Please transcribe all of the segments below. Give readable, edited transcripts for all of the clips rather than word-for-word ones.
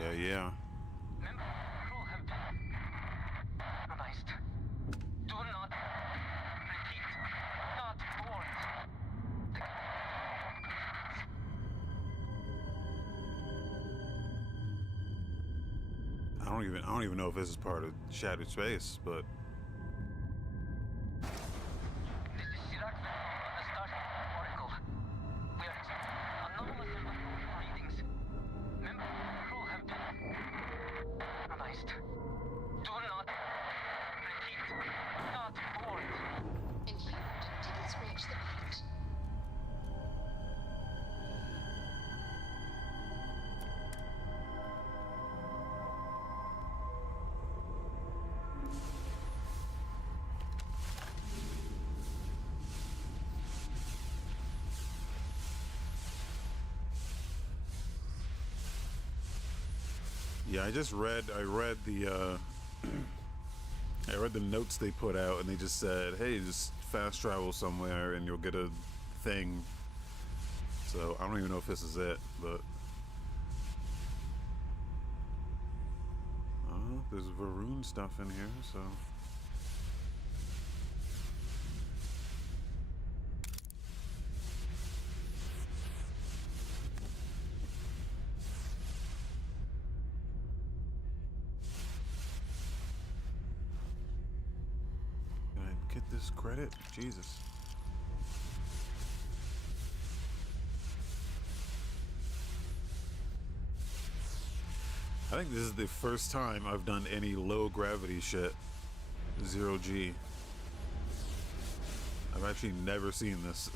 Yeah. Do not repeat. Not warned. I don't even know if this is part of Shattered Space, but This is Sirac on the Starfield Oracle. We are anomalous readings. Member crew have been compromised. Do not repeat. Not warned. Inhumed tickets reach the page. yeah, I read the I read the notes they put out, and they just said, hey, just fast travel somewhere and you'll get a thing. So I don't even know if this is it, but there's Varun stuff in here, so can I get this credit? Jesus. I think this is the first time I've done any low gravity shit. 0G. I've actually never seen this.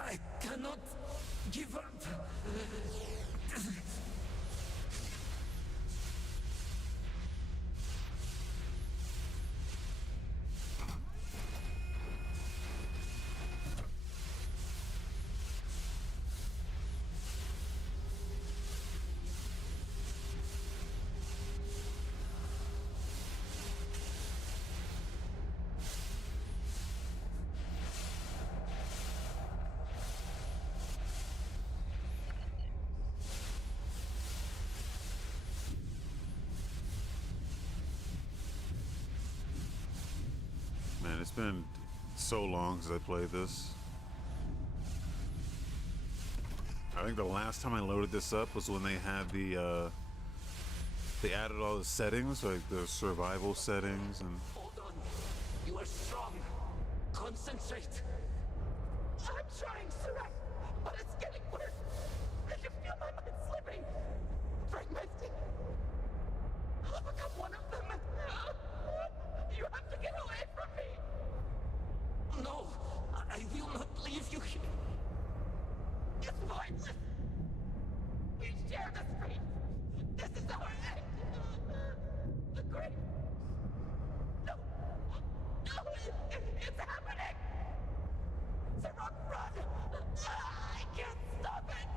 I cannot give up. Man, it's been so long since I played this. I think the last time I loaded this up was when they had the, they added all the settings, like the survival settings and... Hold on. You are strong. Concentrate. I'm trying, Sirac, but it's getting worse. I can feel my mind slipping. Fragmenting. I'll become one of them. You have to get away from me. No, I will not leave you here. It's pointless. We share this fate. This is our end. The great. No. No, it's happening. Sirac, run. I can't stop it.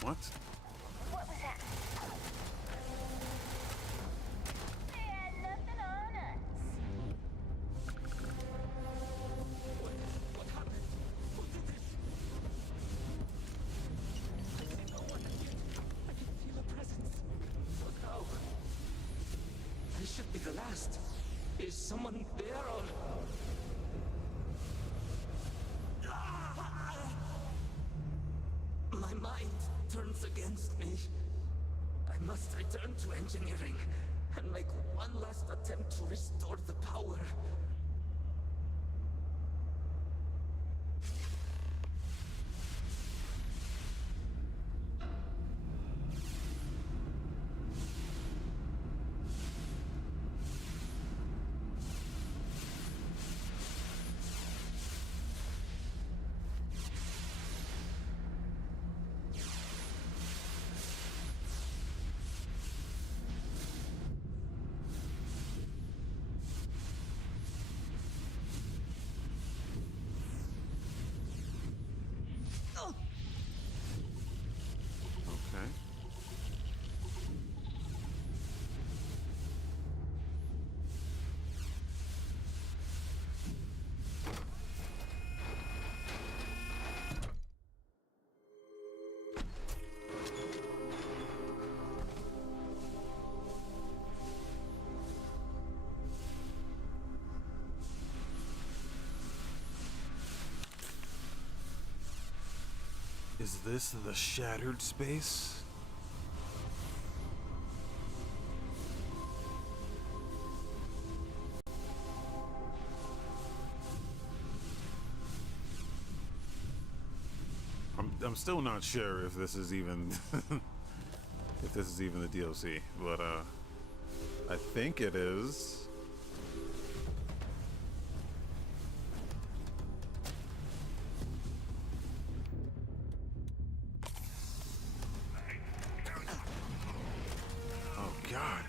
What? What was that? They had nothing on us. What happened? Who did this? I see no one yet. I can feel a presence. But how? I should be the last. Is someone there or... My mind turns against me. I must return to engineering and make one last attempt to restore the power. Is this the shattered space? I'm still not sure if this is even if this is even the DLC, but I think it is. Oh God.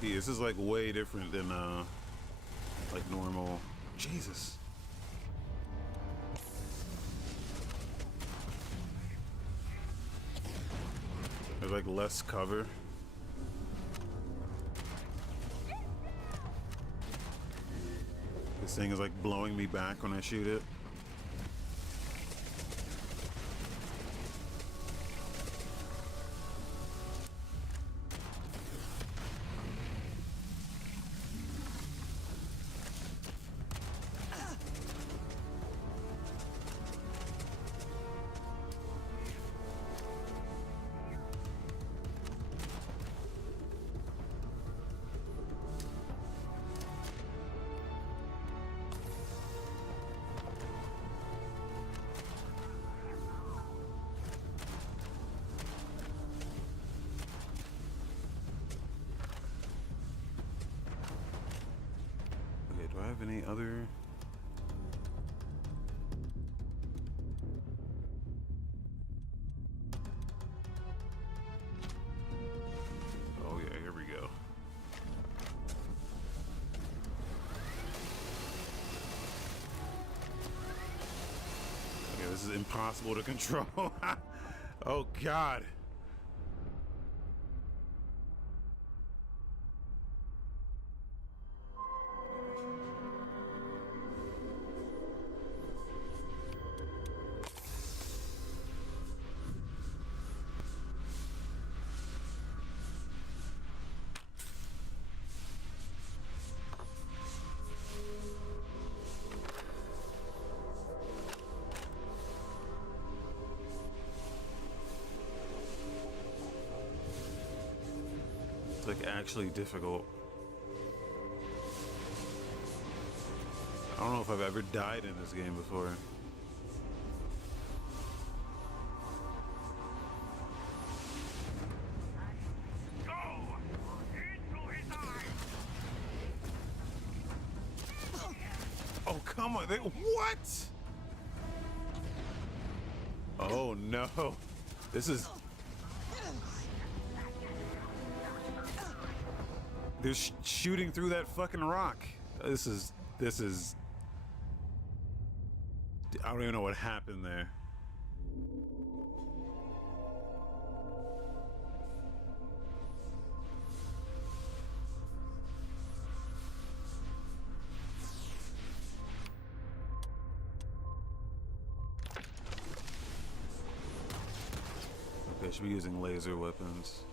This is like way different than like normal. Jesus. There's like less cover. This thing is like blowing me back when I shoot it. Do I have any other? Oh yeah, here we go. Okay, this is impossible to control. Oh God. It's like actually difficult. I don't know if I've ever died in this game before. Oh, come on. What? Oh, no. This is... They're shooting through that fucking rock. This is... I don't even know what happened there. Okay, I should be using laser weapons.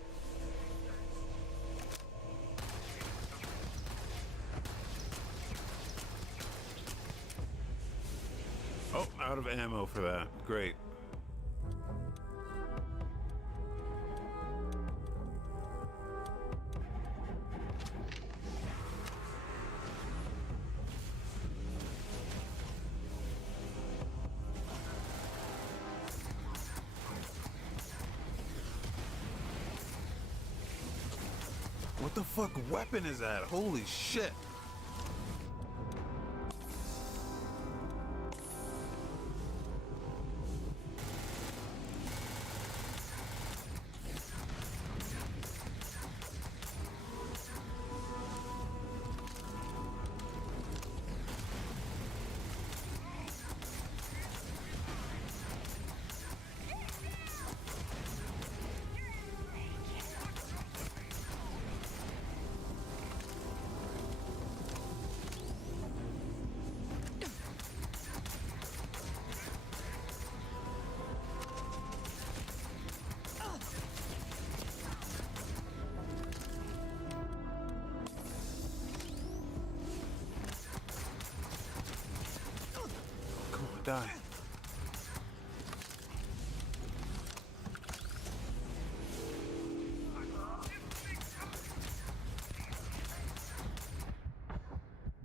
Oh, out of ammo for that. Great. What the fuck weapon is that? Holy shit. die.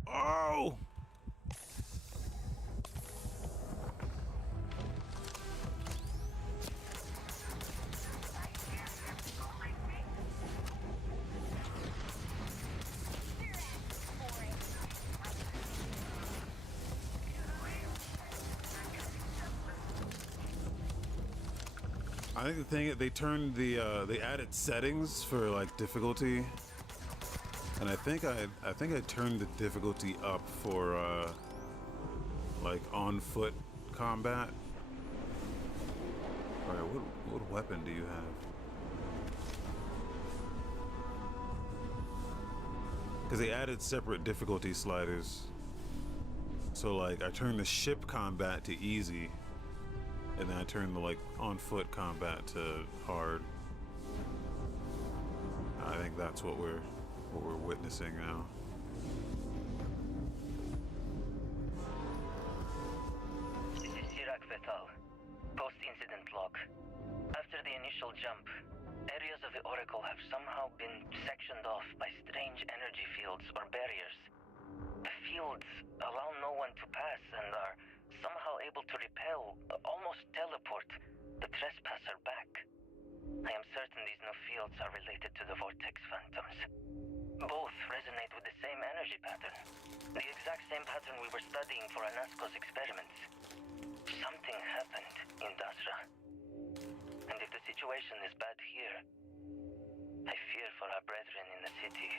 Oh! I think the thing they turned they added settings for like difficulty, and I think I turned the difficulty up for like on foot combat. All right, what weapon do you have? Because they added separate difficulty sliders. So like I turned the ship combat to easy. And then I turned the like on foot combat to hard. I think that's what we're witnessing now. This is Chirac Vital. Post-incident log. After the initial jump, areas of the Oracle have somehow been sectioned off by strange energy fields or barriers. The fields allow no one to pass and are somehow able to repel, almost teleport, the trespasser back. I am certain these new fields are related to the vortex phantoms. Both resonate with the same energy pattern. The exact same pattern we were studying for Anasco's experiments. Something happened in Dasra. And if the situation is bad here, I fear for our brethren in the city.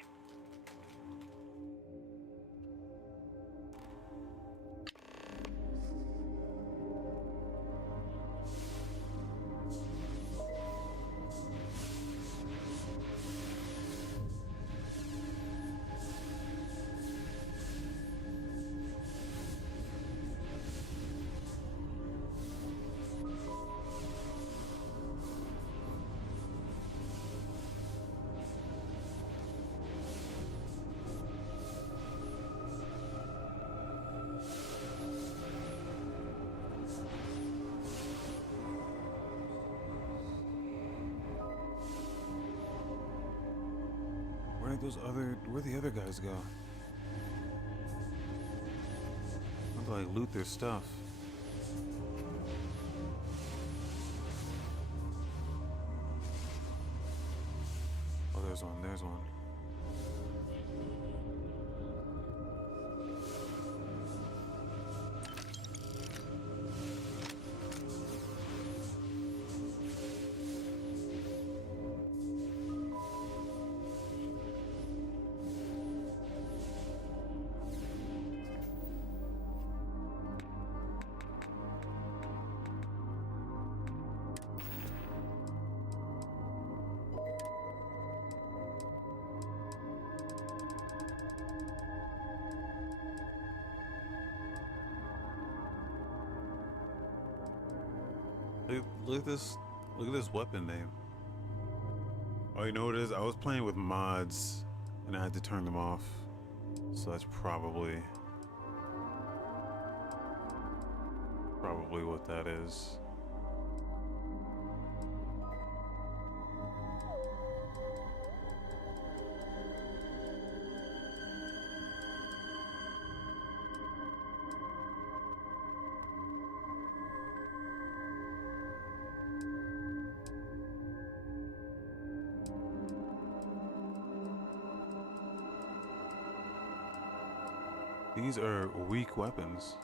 Where'd the other guys go? How do I loot their stuff? Oh, there's one. Look at this weapon name. Oh, you know what it is? I was playing with mods and I had to turn them off. So that's probably what that is. These are weak weapons.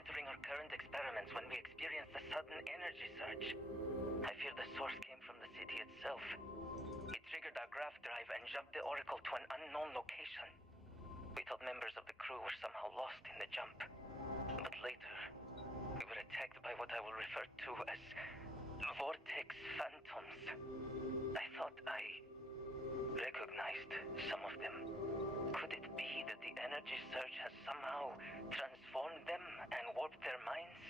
monitoring our current experiments when we experienced a sudden energy surge. I fear the source came from the city itself. It triggered our graph drive and jumped the Oracle to an unknown location. We thought members of the crew were somehow lost in the jump. But later, we were attacked by what I will refer to as vortex phantoms. I thought I recognized some of them. Could it be that the energy surge has somehow transformed them and warped their minds?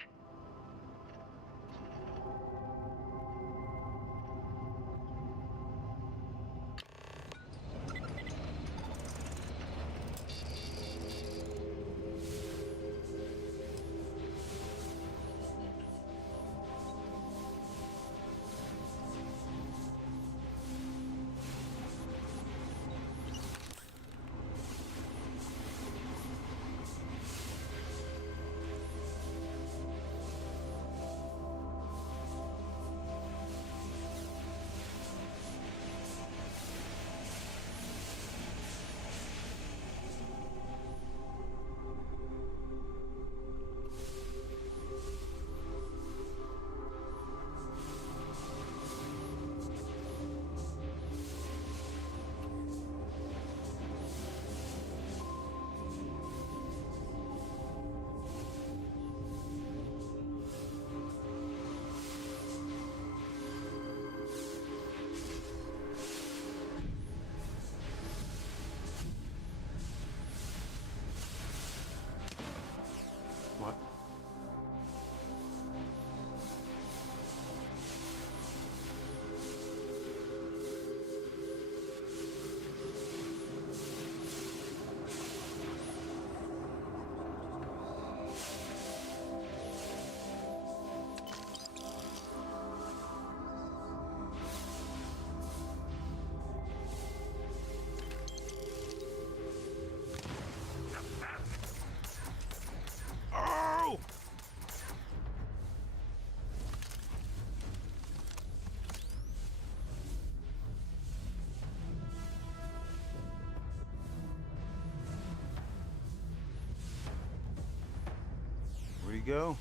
What? Oh! Where'd he go?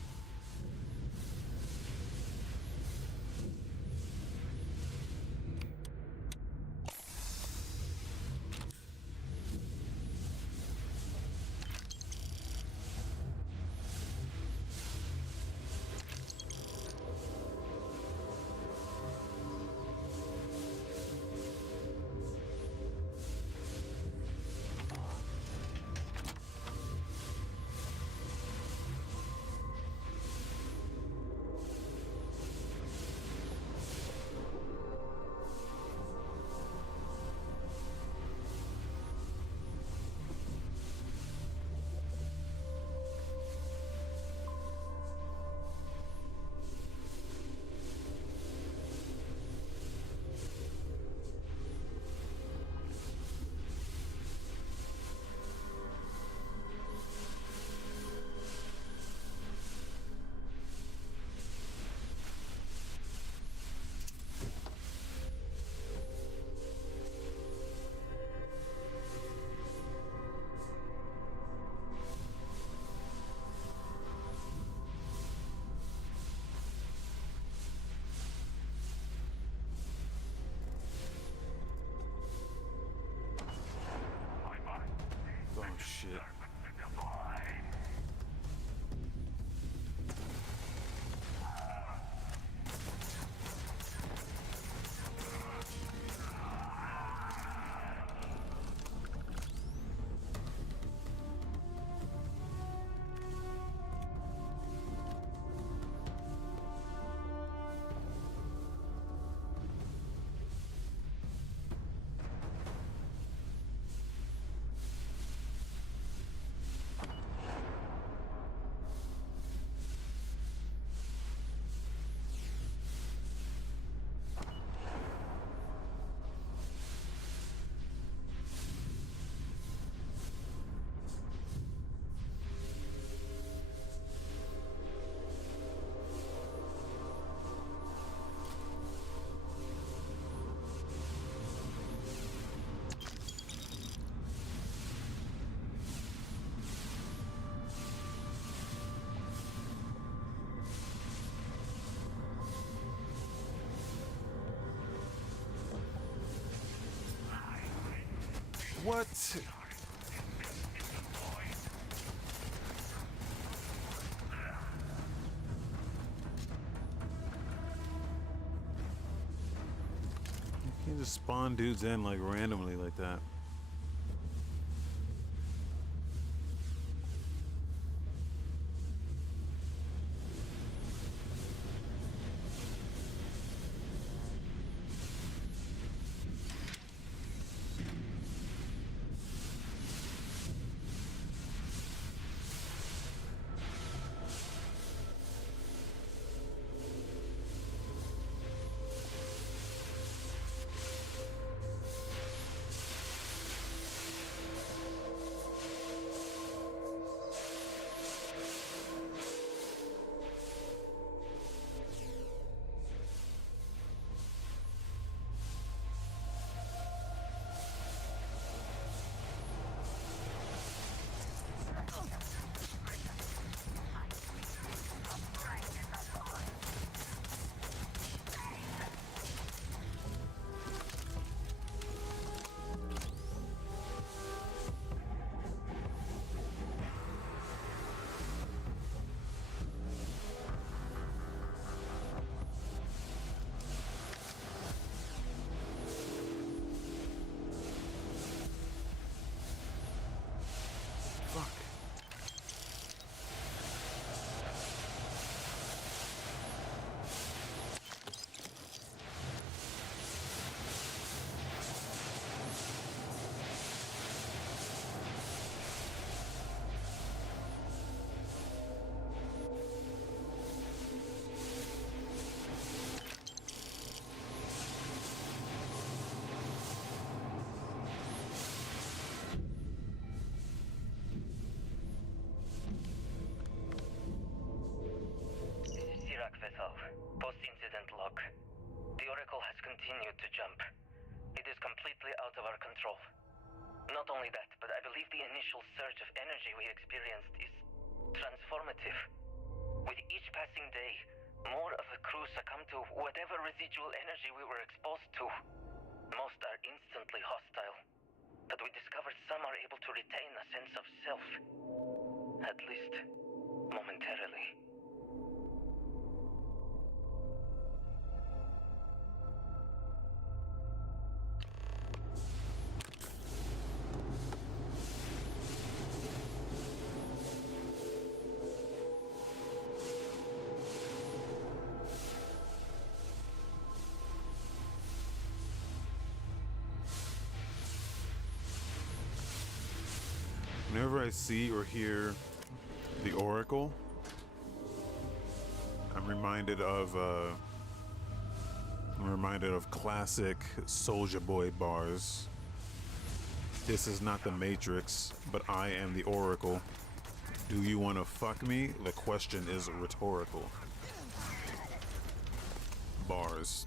What? You can't just spawn dudes in like randomly like that. Fuck. Sirac Vessel, post-incident log. The Oracle has continued to jump. It is completely out of our control. Not only that, but I believe the initial surge of energy we experienced is transformative. With each passing day, more of the crew succumb to whatever residual energy we were exposed to. Most are instantly hostile, but we discovered some are able to retain a sense of self. At least, momentarily. Whenever I see or hear the Oracle, I'm reminded of classic Soulja Boy bars. This is not the Matrix, but I am the Oracle. Do you want to fuck me? The question is rhetorical. Bars.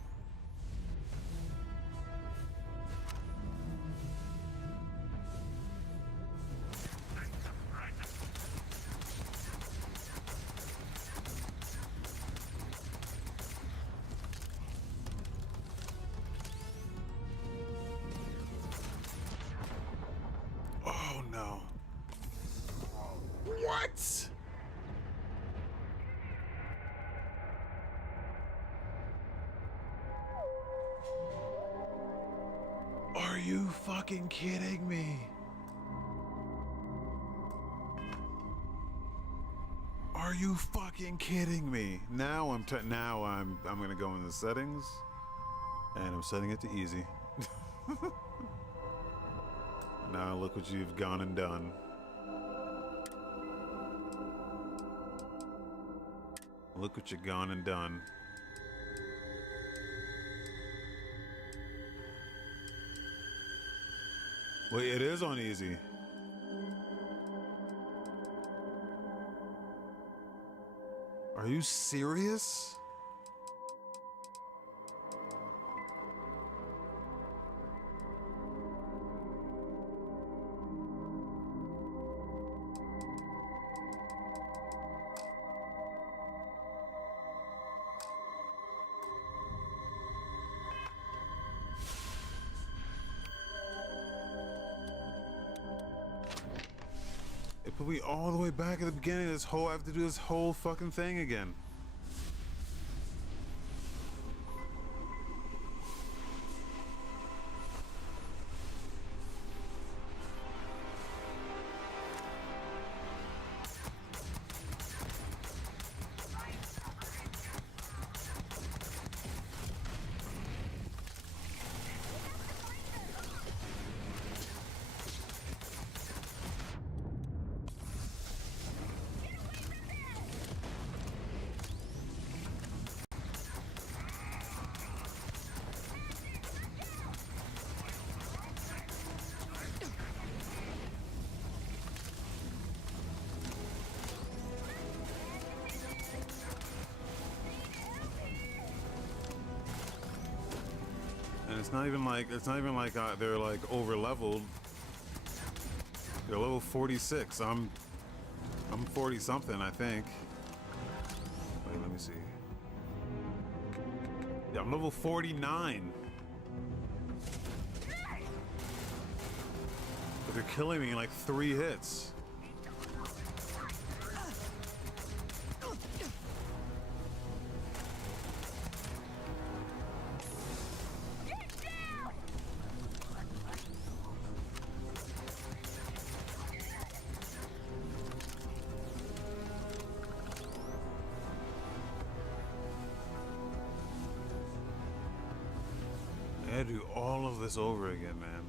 Oh no. What? Are you fucking kidding me? Are you fucking kidding me? Now I'm gonna go in the settings and I'm setting it to easy. Now look what you've gone and done. Look what you've gone and done. Wait, it is on easy. Are you serious? Put me all the way back at the beginning of this whole. I have to do this whole fucking thing again. And it's not even like they're like over leveled. They're level 46. I'm 40 something, I think. Wait, let me see. Yeah, I'm level 49. But they're killing me in like 3 hits. I had to do all of this over again, man.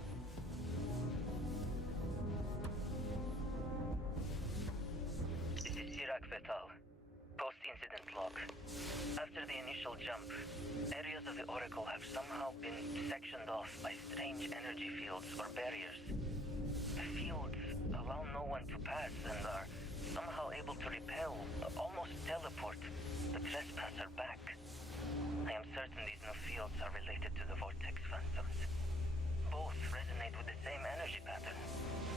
This is Sirac Vetal. Post-incident log. After the initial jump, areas of the Oracle have somehow been sectioned off by strange energy fields or barriers. The fields allow no one to pass and are somehow able to repel, almost teleport, the trespasser back. I am certain these new fields are related to the vortex phantoms. Both resonate with the same energy pattern.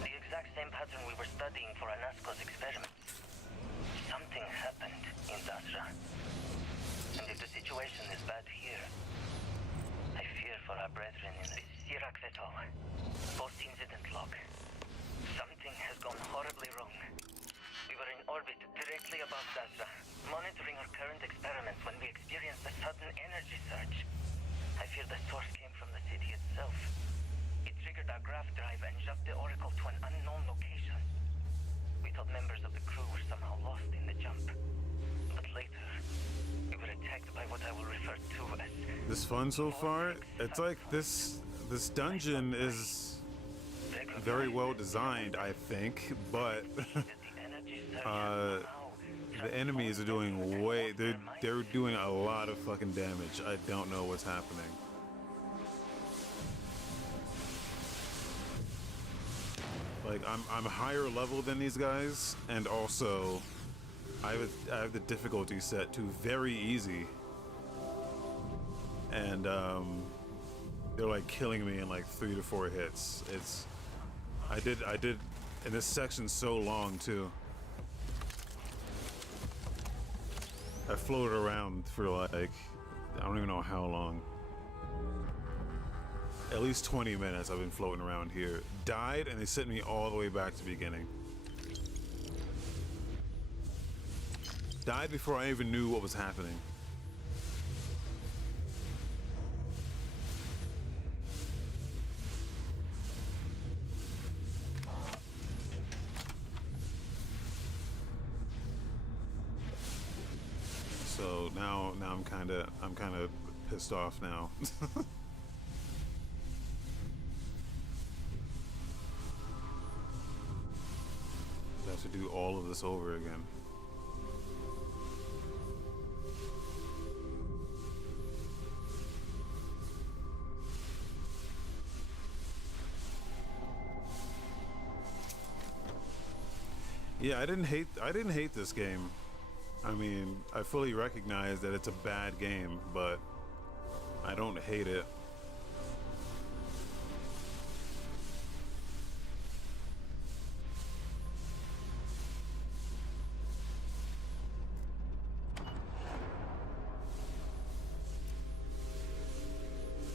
The exact same pattern we were studying for Anasco's experiment. Something happened in Dasra. And if the situation is bad here, I fear for our brethren in the Sirac Vetal. Post-incident log. Something has gone horribly wrong. We were in orbit directly above Dasra, monitoring our current experiments when we experienced a sudden energy surge. I fear the source came from the city itself. It triggered our graph drive and shoved the Oracle to an unknown location. We thought members of the crew were somehow lost in the jump. But later, we were attacked by what I will refer to as... This fun so far? It's like this dungeon is very well designed, I think, but the enemies are doing they're doing a lot of fucking damage. I don't know what's happening. Like I'm higher level than these guys, and also I have the difficulty set to very easy, and they're like killing me in like 3 to 4 hits. I did, and this section's so long too. I floated around for like, I don't even know how long. At least 20 minutes I've been floating around here. Died, and they sent me all the way back to the beginning. Died before I even knew what was happening. So now I'm kind of pissed off now. I have to do all of this over again. Yeah, I didn't hate this game. I mean, I fully recognize that it's a bad game, but I don't hate it.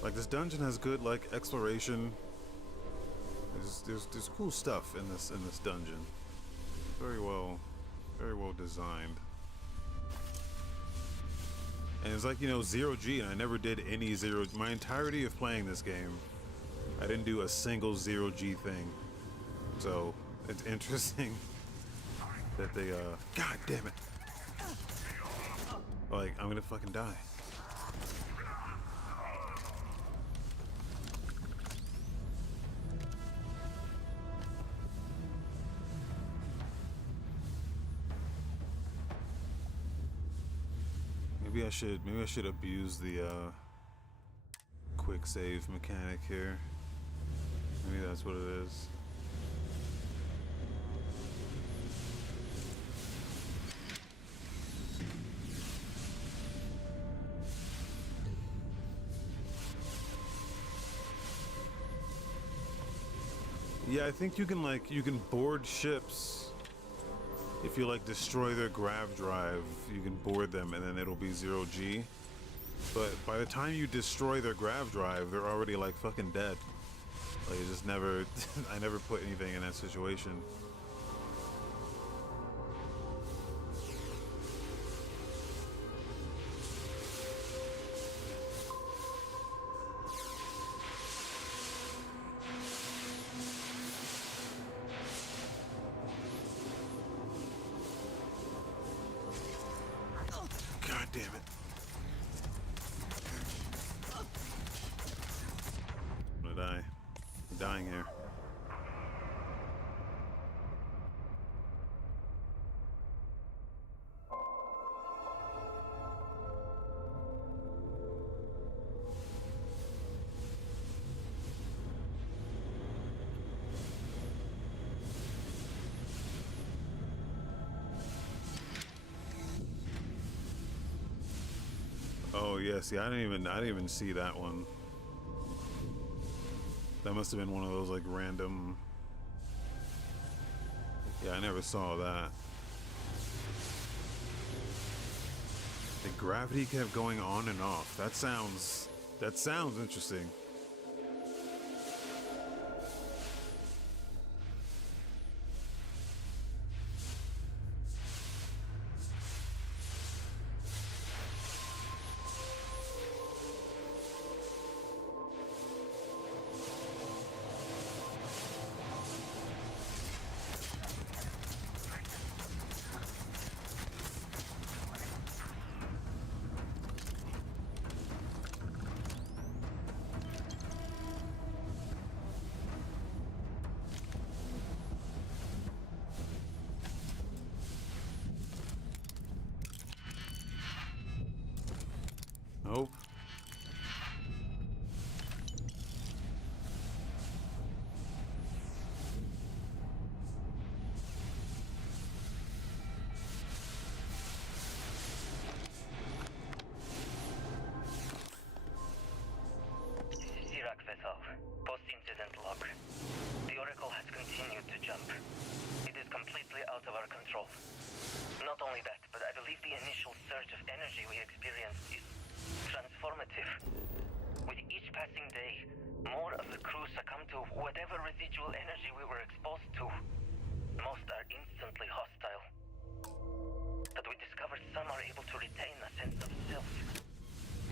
Like, this dungeon has good like exploration. There's cool stuff in this dungeon. very well designed. And it's like, you know, zero G, and I never did any zero. My entirety of playing this game, I didn't do a single zero G thing. So it's interesting that they, God damn it. Like, I'm gonna fucking die. Maybe I should abuse the quick save mechanic here. Maybe that's what it is. Yeah, I think you can board ships. If you like destroy their grav drive, you can board them and then it'll be zero G. But by the time you destroy their grav drive, they're already like fucking dead. Like, it just never, I never put anything in that situation. God damn it. I'm gonna die. I'm dying here. Oh yeah, see, I didn't even see that one. That must have been one of those like random. Yeah, I never saw that. The gravity kept going on and off. That sounds interesting. Nope. Iraq vessel. Post-incident log. The Oracle has continued to jump. It is completely out of our control. Not only that, but I believe the initial surge of energy we experienced is transformative. With each passing day, more of the crew succumb to whatever residual energy we were exposed to. Most are instantly hostile. But we discovered some are able to retain a sense of self.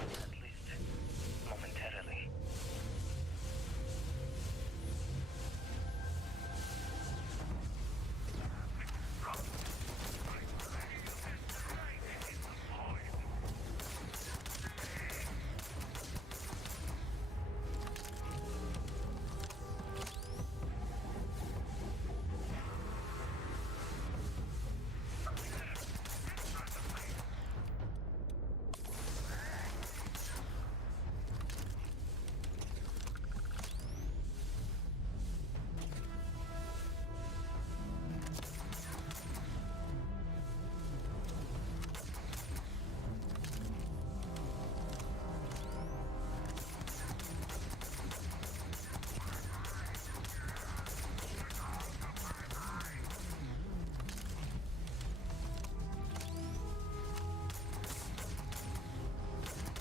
At least, momentarily.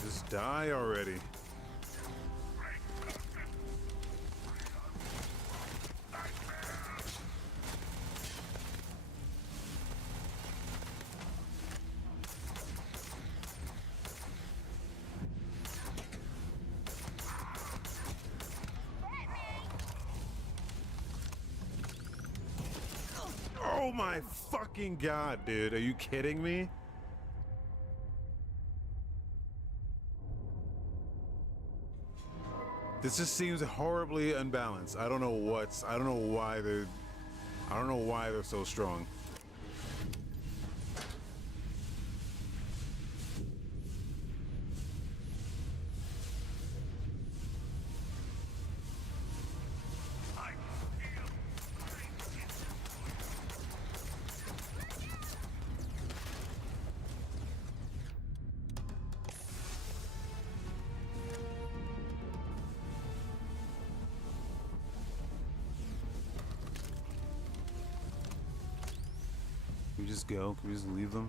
Just die already. Oh my fucking god, dude. Are you kidding me? This just seems horribly unbalanced. I don't know why they're so strong. Can we just go? Can we just leave them?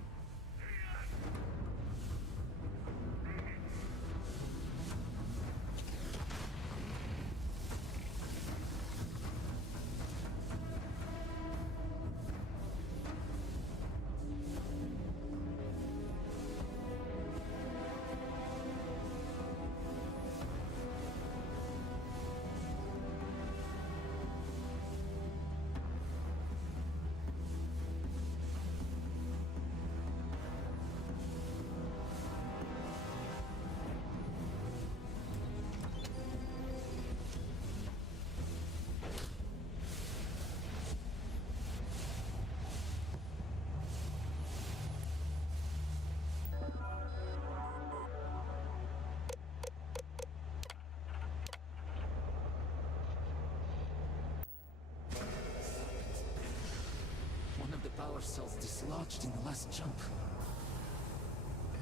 One of the power cells dislodged in the last jump.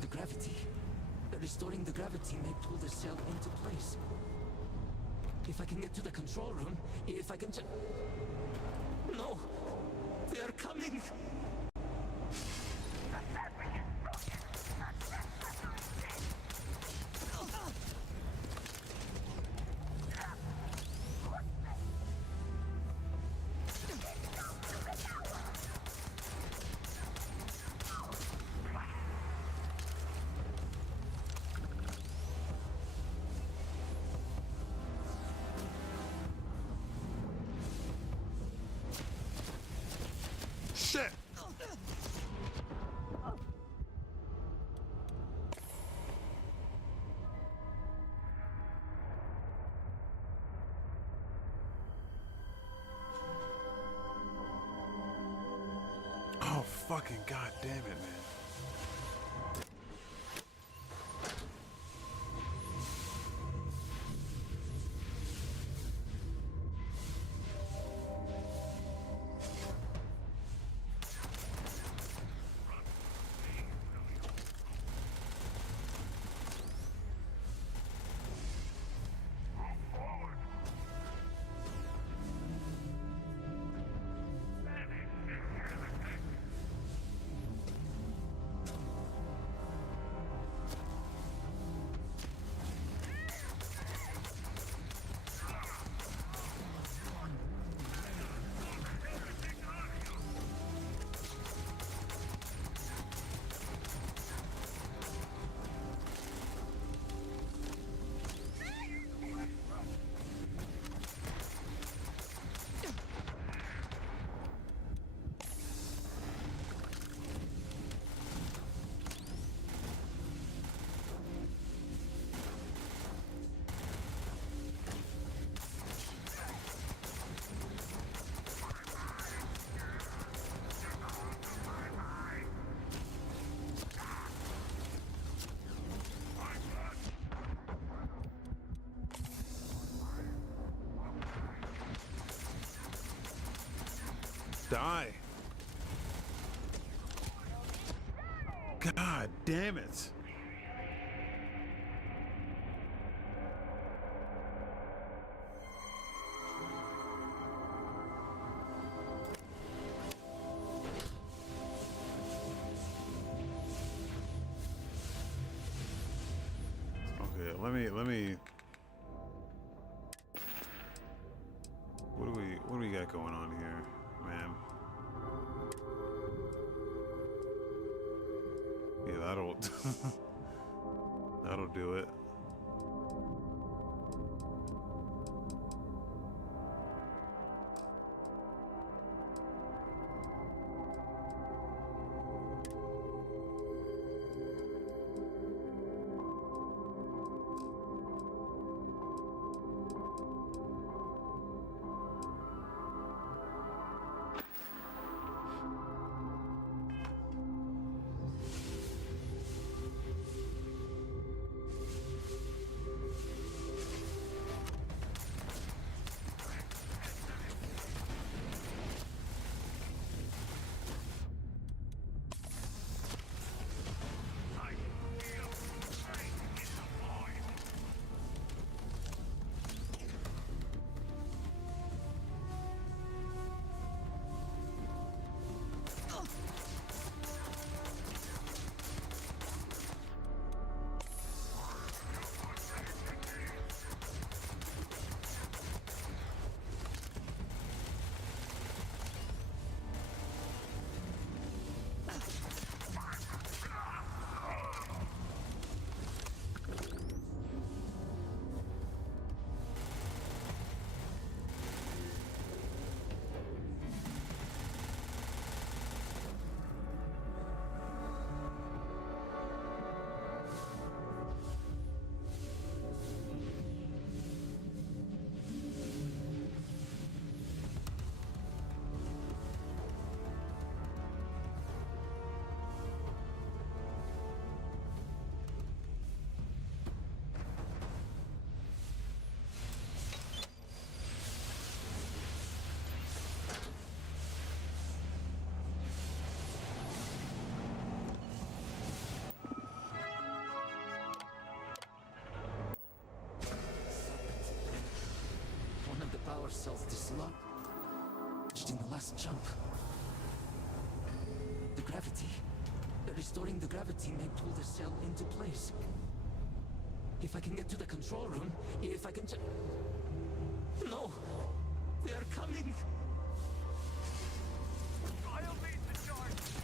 The gravity. Restoring the gravity may pull the cell into place. If I can get to the control room, if I can just... No! They are coming! Shit! Oh, fucking god damn it, man. Die. God damn it. Okay, let me what do we got going on here, man? Yeah, that'll do it. cells dislodged in the last jump. The gravity. Restoring the gravity may pull the cell into place. If I can get to the control room, if I can No! They are coming! I'll lead the charge!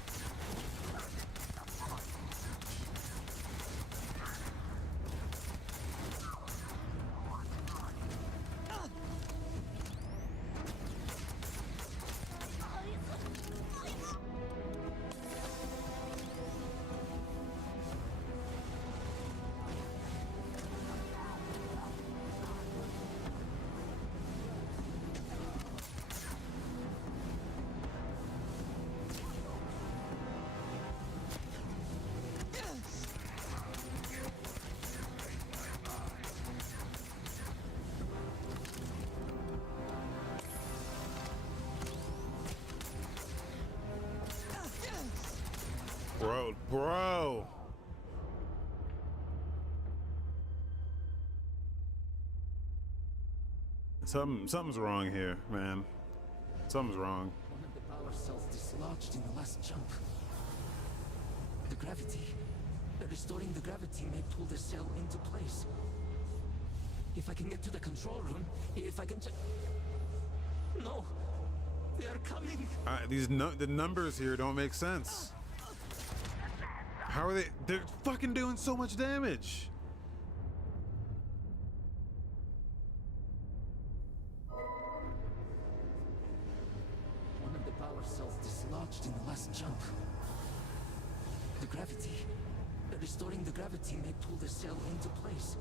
Bro. Something's wrong here, man. Something's wrong. One of the power cells dislodged in the last jump. The gravity. Restoring the gravity may pull the cell into place. If I can get to the control room, if I can No! They are coming! The numbers here don't make sense. How are they? They're fucking doing so much damage. One of the power cells dislodged in the last jump. The gravity. Restoring the gravity may pull the cell into place.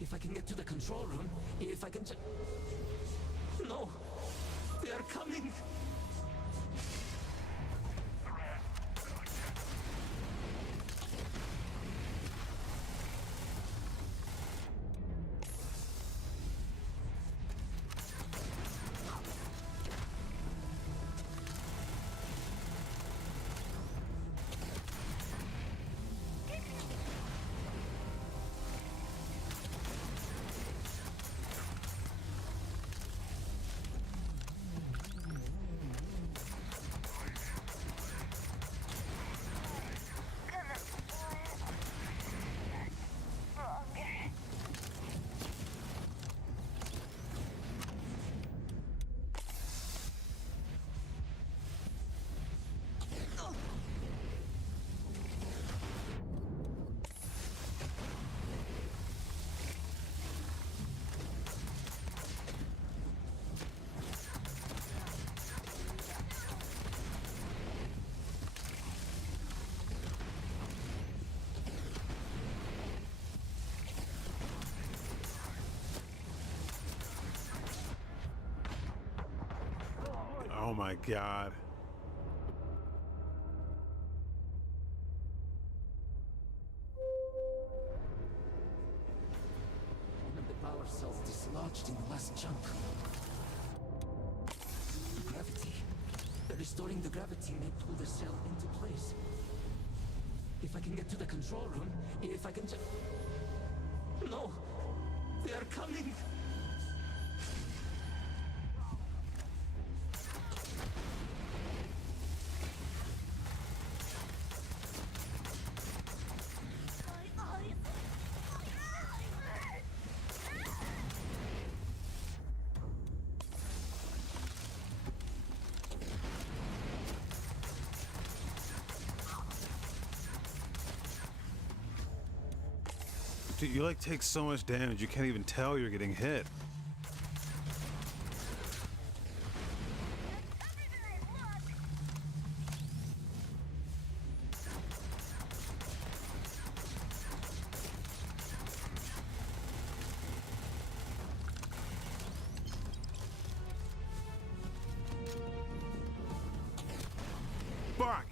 If I can get to the control room, if I can No! They are coming! Oh my god. One of the power cells dislodged in the last jump. The gravity. Restoring the gravity may pull the cell into place. If I can get to the control room, if I can No! They are coming! Dude, you like take so much damage you can't even tell you're getting hit. Fuck!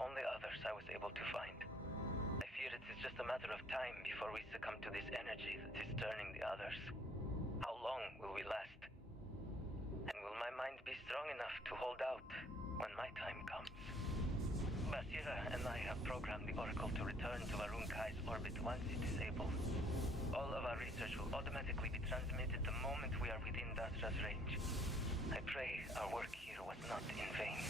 only others I was able to find. I fear it is just a matter of time before we succumb to this energy that is turning the others. How long will we last? And will my mind be strong enough to hold out when my time comes? Basira and I have programmed the Oracle to return to Varun Kai's orbit once it is able. All of our research will automatically be transmitted the moment we are within Dasra's range. I pray our work here was not in vain.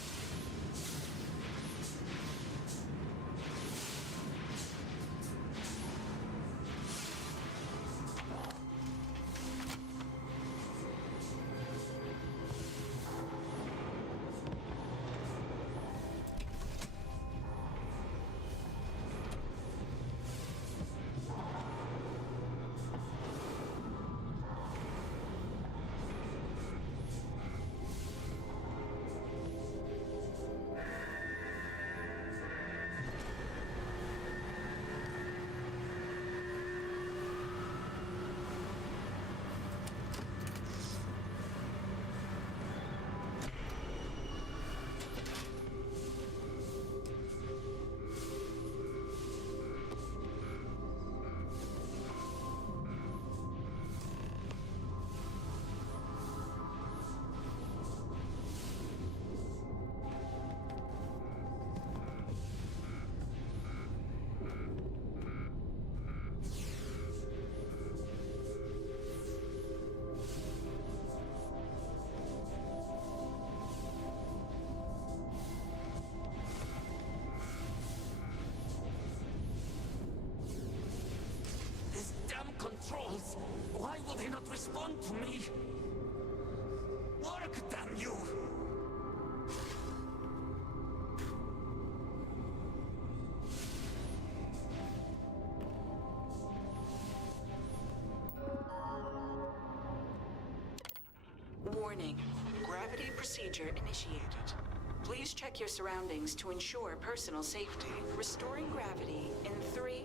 These damn controls! Why will they not respond to me? Work, damn you! Warning. Gravity procedure initiated. Please check your surroundings to ensure personal safety. Restoring gravity in 3,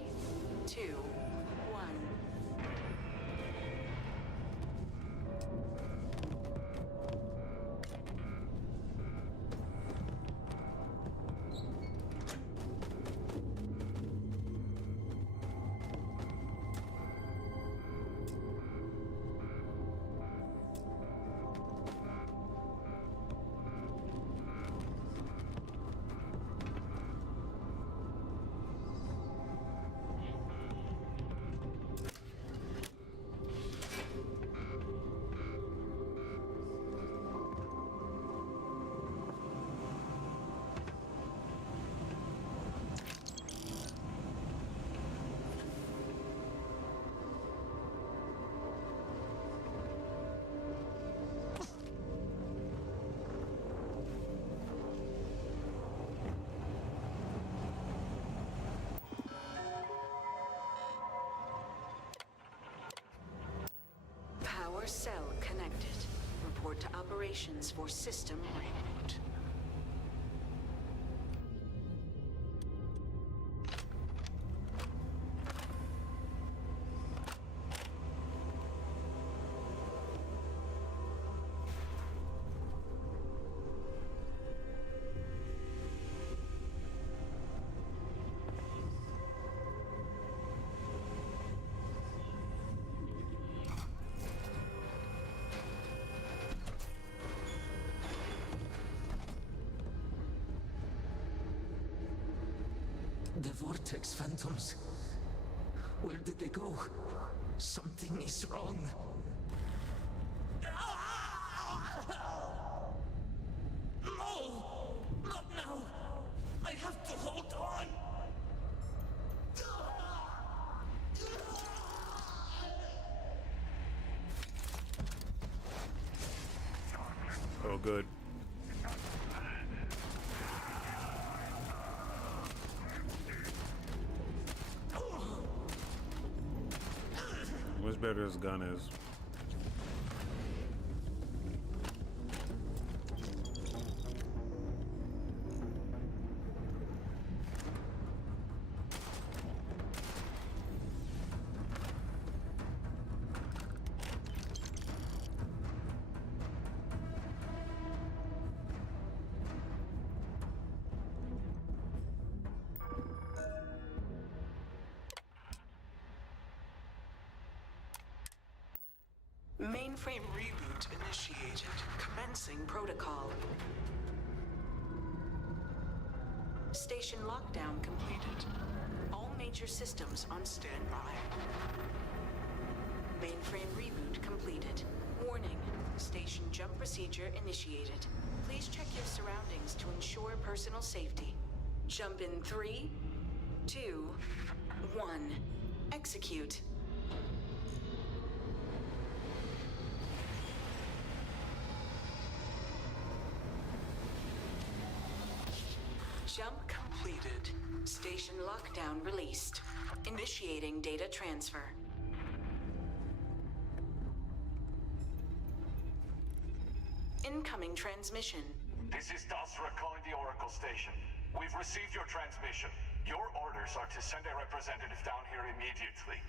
2, 1. Power cell connected. Report to operations for system reboot. The Vortex Phantoms. Where did they go? Something is wrong. No! Not now! I have to hold on! Oh, good. Much better his gun is. Mainframe reboot initiated. Commencing protocol. Station lockdown completed. All major systems on standby. Mainframe reboot completed. Warning. Station jump procedure initiated. Please check your surroundings to ensure personal safety. Jump in 3, 2, 1. Execute. Jump completed. Station lockdown released. Initiating data transfer. Incoming transmission. This is Dasra calling the Oracle station. We've received your transmission. Your orders are to send a representative down here immediately.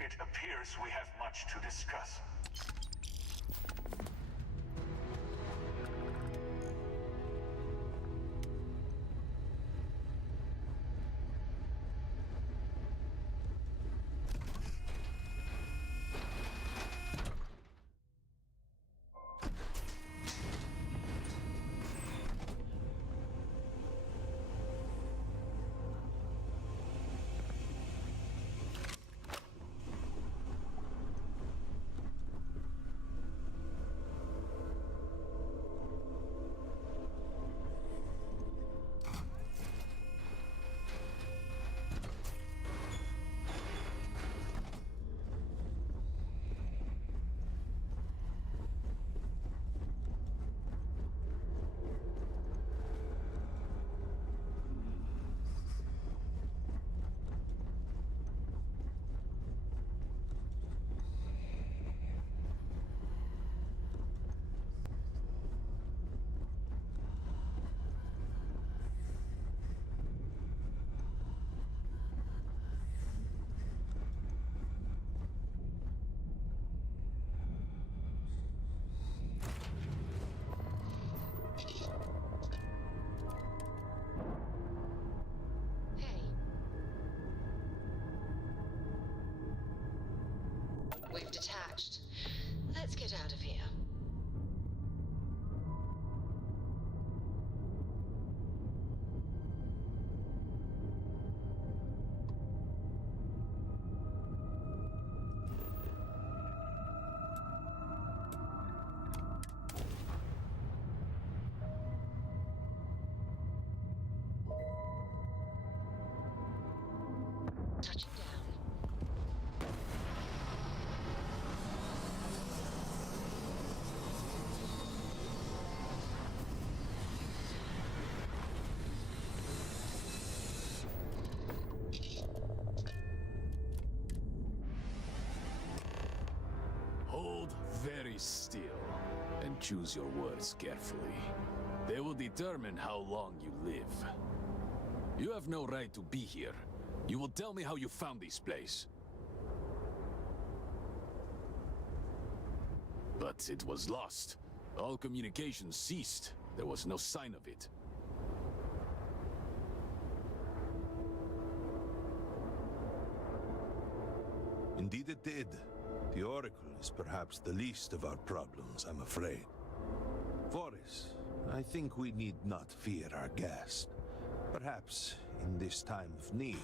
It appears we have much to discuss. Hey. We've detached. Let's get out of here. Touching down. Hold very still and choose your words carefully. They will determine how long you live. You have no right to be here. You will tell me how you found this place. But it was lost. All communication ceased. There was no sign of it. Indeed it did. The Oracle is perhaps the least of our problems, I'm afraid. Voris, I think we need not fear our guest. Perhaps, in this time of need,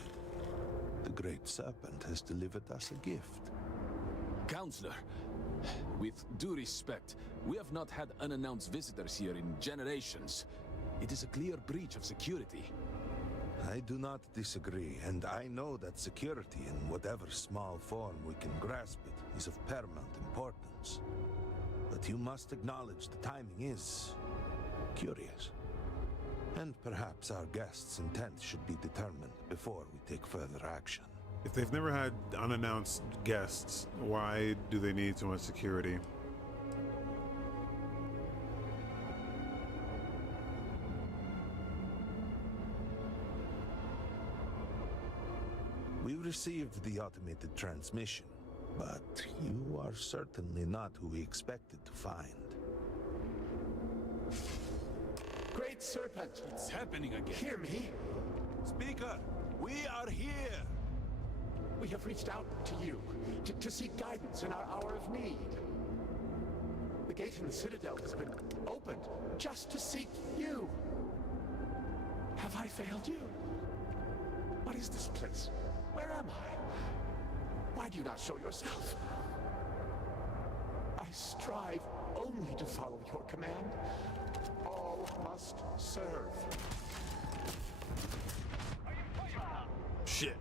the Great Serpent has delivered us a gift. Counselor, with due respect, we have not had unannounced visitors here in generations. It is a clear breach of security. I do not disagree, and I know that security, in whatever small form we can grasp it, is of paramount importance. But you must acknowledge the timing is curious. And perhaps our guest's intent should be determined before we take further action. If they've never had unannounced guests, why do they need so much security? We received the automated transmission, but you are certainly not who we expected to find. Great Serpent, It's happening again. hear me. Speaker, we are here! We have reached out to you to seek guidance in our hour of need. gate in the Citadel has been opened just to seek you. Have I failed you? What is this place? Where am I? Why do you not show yourself? I strive only to follow your command. All must serve. Shit.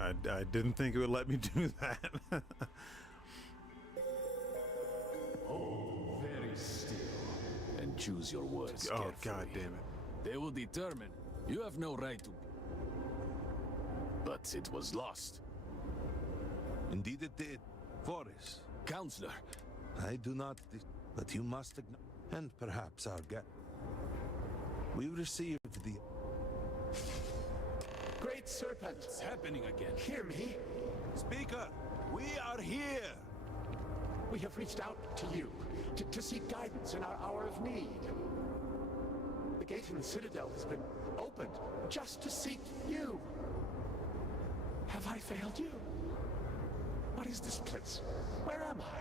I didn't think it would let me do that. Hold very still and choose your words Oh, carefully. god damn it. They will determine. You have no right to. But it was lost. Indeed it did. Forrest, Counselor, I do not... But you must acknowledge... And perhaps our guest... We received the... Great Serpent, it's happening again. hear me. Speaker, we are here! We have reached out to you to seek guidance in our hour of need. The gate in the Citadel has been opened just to seek you. Have I failed you? What is this place? Where am I?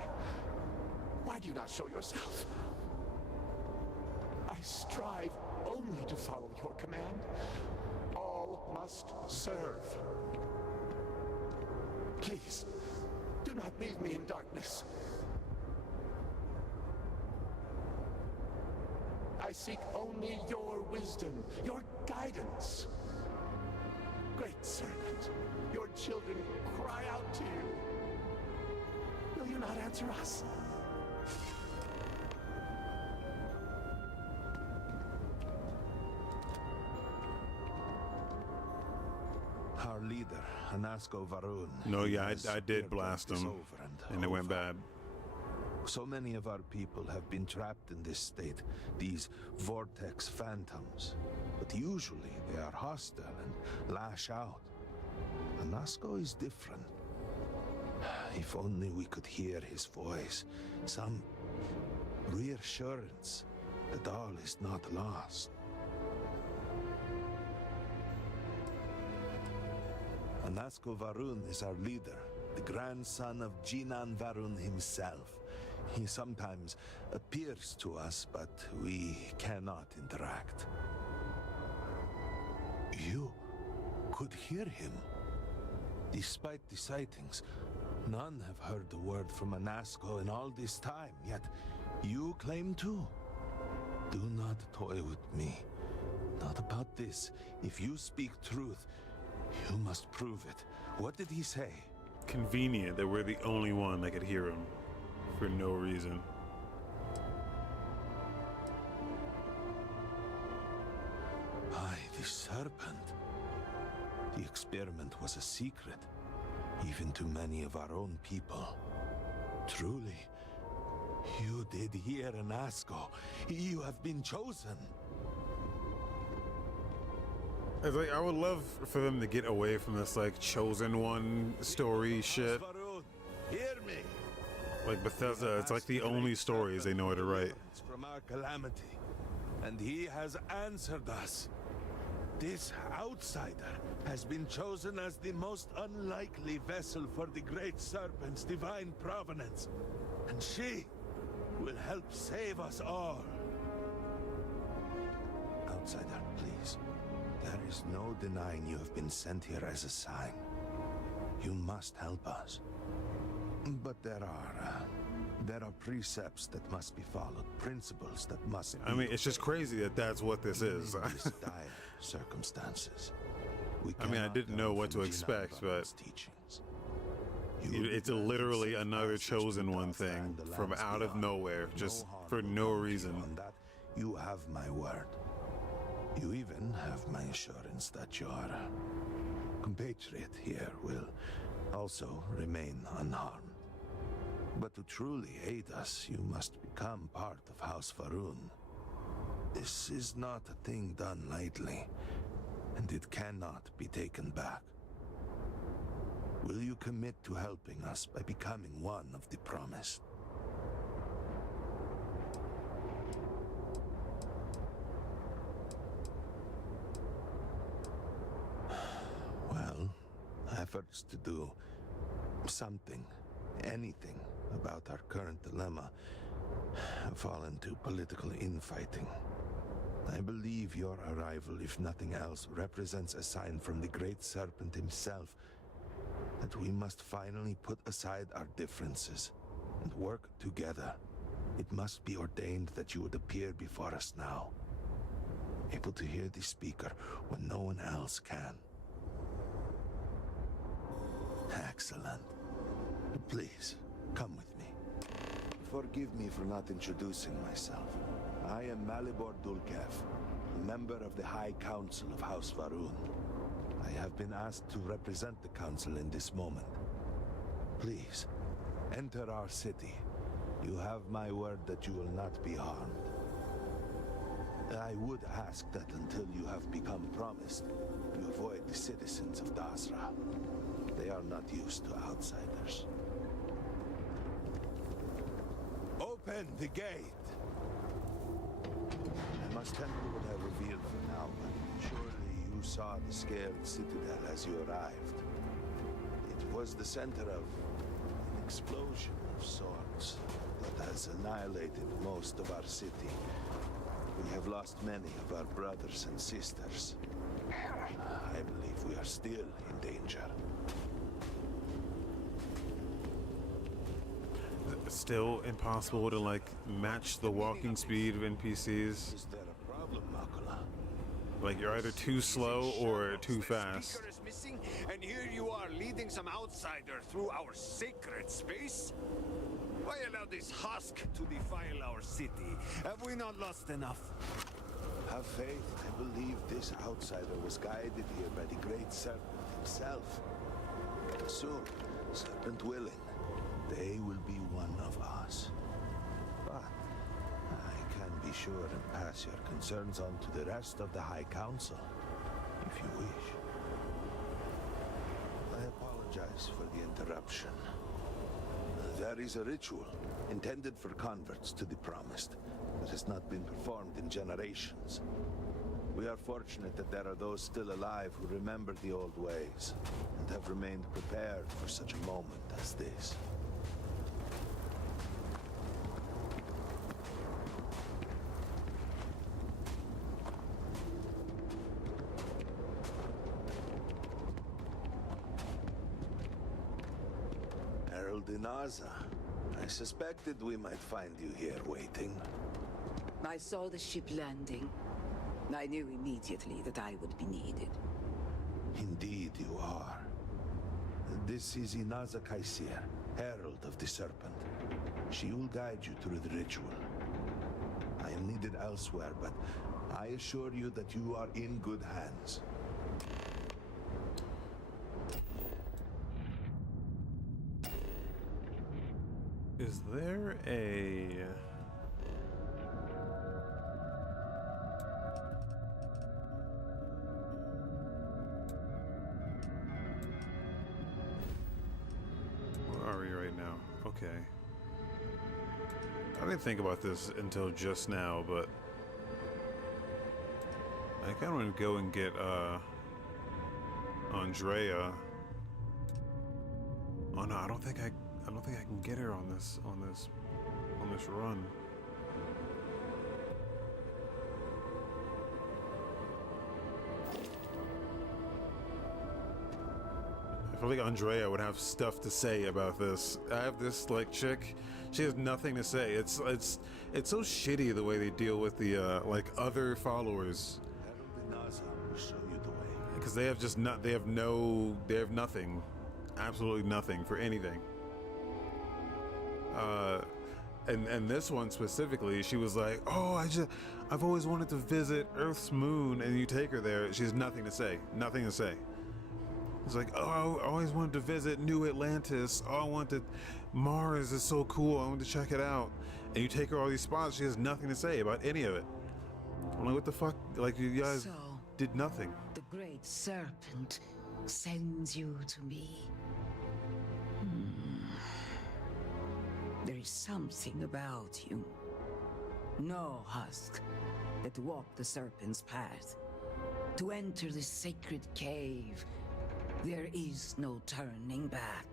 Why do you not show yourself? I strive only to follow your command. All must serve. Please, do not leave me in darkness. I seek only your wisdom, your guidance. Great Serpent, your children cry out to you. Will you not answer us? Our leader, Anasko Varun. No, yeah, his I did aircraft blast is him, over and it went over. bad. So many of our people have been trapped in this state, these vortex phantoms. But usually they are hostile and lash out. Anasko is different. If only we could hear his voice, some reassurance that all is not lost. Anasko Varun is our leader, the grandson of Jinan Varun himself. He sometimes appears to us, but we cannot interact. You could hear him. Despite the sightings, none have heard the word from Anasko in all this time, yet you claim to. Do not toy with me. Not about this. If you speak truth, you must prove it. What did he say? Convenient that we're the only one that could hear him for no reason. By the serpent. The experiment was a secret, even to many of our own people. Truly, you did hear Anasko. You have been chosen. It's like, I would love for them to get away from this like chosen one story shit. Varun, hear me. Like Bethesda, it's like the only stories they know how to write. From our calamity, and he has answered us. This outsider has been chosen as the most unlikely vessel for the Great Serpent's divine provenance, and she will help save us all. Outsider, please. There is no denying you have been sent here as a sign. You must help us. But there are precepts that must be followed, principles that must be I mean, it's just crazy that that's what this is. in these dire circumstances. I mean, I didn't know what to expect, but teachings. it's literally another chosen one thing from out of nowhere, just for no reason. On that, you have my word. You even have my assurance that your compatriot here will also remain unharmed. But to truly aid us, you must become part of House Varun. This is not a thing done lightly, and it cannot be taken back. Will you commit to helping us by becoming one of the promised? Well, efforts to do something anything about our current dilemma fall into political infighting. I believe your arrival, if nothing else, represents a sign from the Great Serpent himself that we must finally put aside our differences and work together. It must be ordained that you would appear before us now, able to hear the speaker when no one else can. Excellent. Please, come with me. Forgive me for not introducing myself. I am Malibor Dulkev, a member of the High Council of House Varun. I have been asked to represent the Council in this moment. Please, enter our city. You have my word that you will not be harmed. I would ask that until you have become promised, you avoid the citizens of Dasra. They are not used to outsiders. Open the gate! I must tell you what I revealed for now, but surely you saw the scaled citadel as you arrived. It was the center of an explosion of sorts that has annihilated most of our city. We have lost many of our brothers and sisters. I believe we are still in danger. Still impossible to like match the walking speed of NPCs. Is there a problem, Makula? Like you're either too slow or too fast. Speaker is missing, and here you are leading some outsider through our sacred space? Why allow this husk to defile our city? Have we not lost enough? Have faith. I believe this outsider was guided here by the Great Serpent himself. Soon, Serpent willing, they will be one of us. But I can be sure and pass your concerns on to the rest of the High Council, if you wish. I apologize for the interruption. There is a ritual intended for converts to the Promised that has not been performed in generations. We are fortunate that there are those still alive who remember the old ways and have remained prepared for such a moment as this. Dinaza, I suspected we might find you here waiting. I saw the ship landing. I knew immediately that I would be needed. Indeed you are. This is Inaza Kaisir, Herald of the Serpent. She will guide you through the ritual. I am needed elsewhere, but I assure you that you are in good hands. Is there a... Where are we right now? Okay. I didn't think about this until just now, but I kind of want to go and get Andrea. Oh no, I don't think I can get her on this run. I feel like Andrea would have stuff to say about this. I have this like chick, she has nothing to say. It's so shitty the way they deal with the like other followers. Because they have just not, they have nothing, absolutely nothing for anything. And this one specifically, she was like, "Oh, I've always wanted to visit Earth's moon," and you take her there, she has nothing to say, nothing to say. It's like, "Oh, I always wanted to visit New Atlantis. Oh, I wanted Mars is so cool. I want to check it out." And you take her all these spots, she has nothing to say about any of it. I'm like, what the fuck? Like, you guys So, did nothing. the Great Serpent sends you to me. There is something about you. No husk that walked the Serpent's path. To enter the sacred cave, there is no turning back.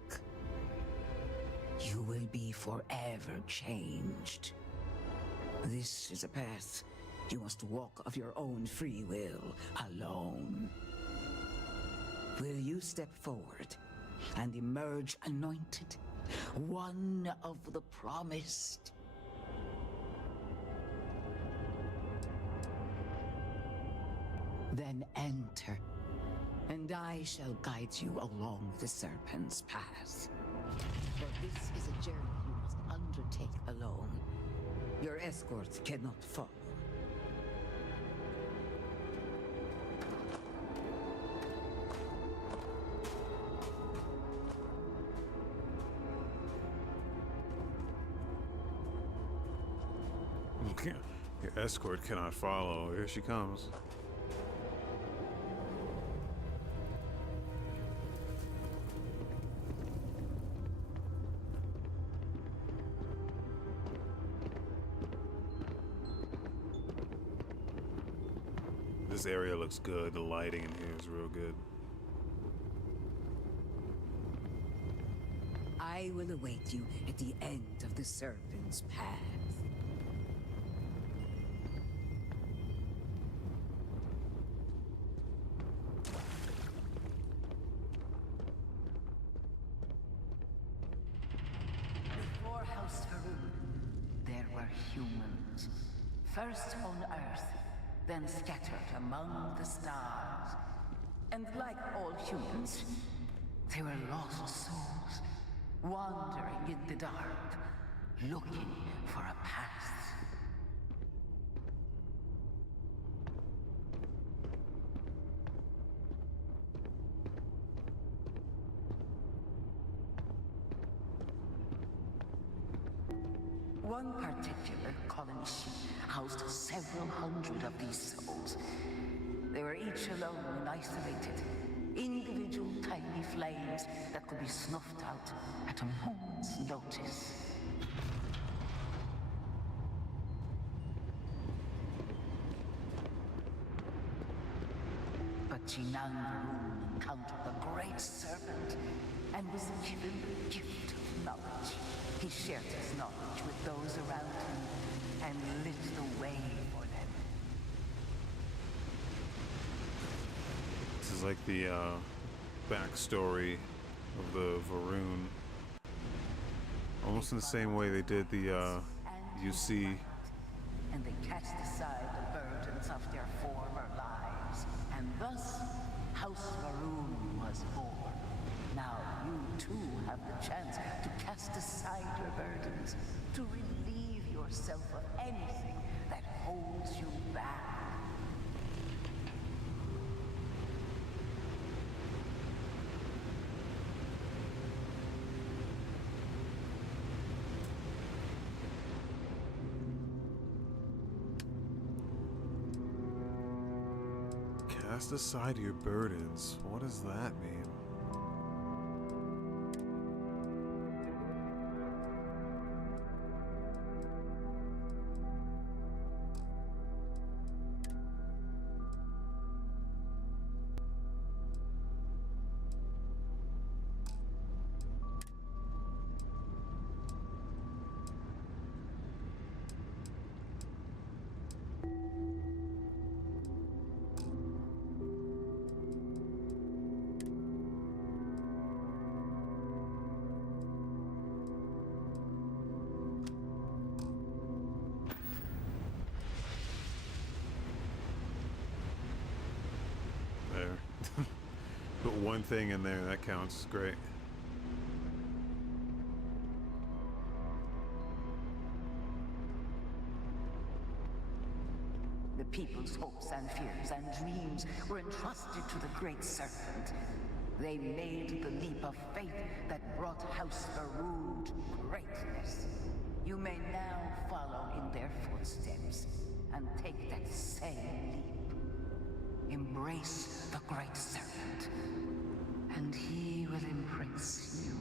you will be forever changed. This is a path you must walk of your own free will, alone. Will you step forward and emerge anointed, one of the promised? Then enter, and I shall guide you along the Serpent's path. For this is a journey you must undertake alone. Your escort cannot follow. Your escort cannot follow. Here she comes. This area looks good. The lighting in here is real good. I will await you at the end of the Serpent's path. Before House Farouk, there were humans. First on Earth, then scattered among the stars. And like all humans, they were lost souls, wandering in the dark, looking for a path. One particular colony ship housed several hundred of these souls. They were each alone and isolated, individual tiny flames that could be snuffed out at a moment's notice. But Jinang Varun encountered the great serpent and was given the gift of knowledge. He shared his knowledge with those around him and lit the way for them. This is like the backstory of the Varun. Almost in the same way they did the UC. And they cast aside the burdens of their former lives. And thus, House Varun was born. Now you too have the chance to cast aside your burdens, to relieve yourself of anything that holds you back. Cast aside your burdens. What does that mean? Put one thing in there, that counts. Great. The people's hopes and fears and dreams were entrusted to the great serpent. They made the leap of faith that brought House Farouk to greatness. You may now follow in their footsteps and take that same leap. Embrace the great serpent, and he will embrace you.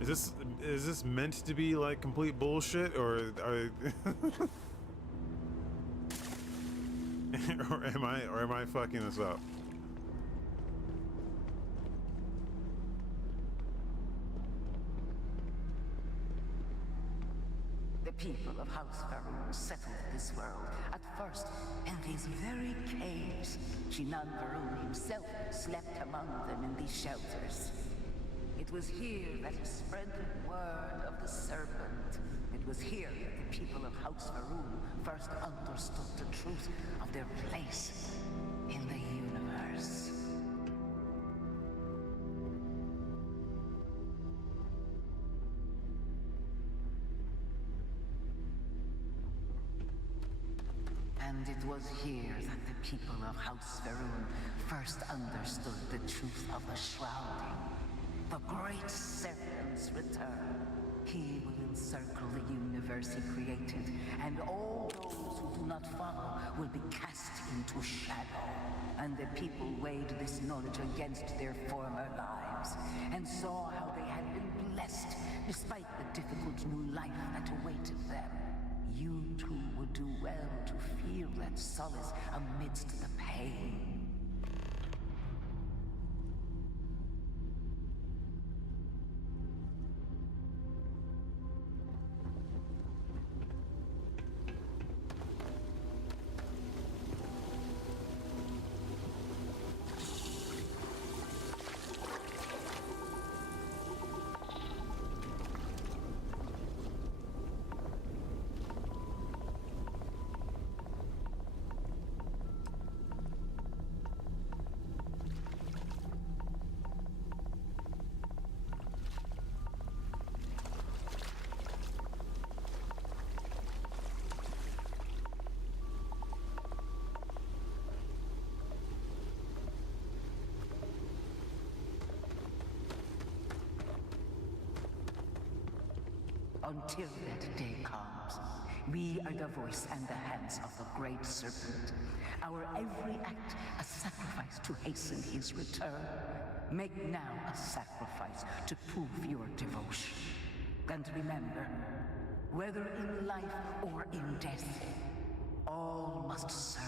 Is this meant to be like complete bullshit, or or am I fucking this up? The people of House Faroon settled this world, at first in these very caves. Shinan Varun himself slept among them in these shelters. It was here that he spread the word of the serpent. It was here that the people of House Faroon first understood the truth of their place in the universe. And it was here that the people of House Faroon first understood the truth of the shrouding. The great serpent's return. He will encircle the universe he created, and all those who do not follow will be cast into shadow. And the people weighed this knowledge against their former lives, and saw how they had been blessed despite the difficult new life that awaited them. You too would do well to feel that solace amidst the pain. Until that day comes, we are the voice and the hands of the great serpent. Our every act a sacrifice to hasten his return. Make now a sacrifice to prove your devotion. And remember, whether in life or in death, all must serve.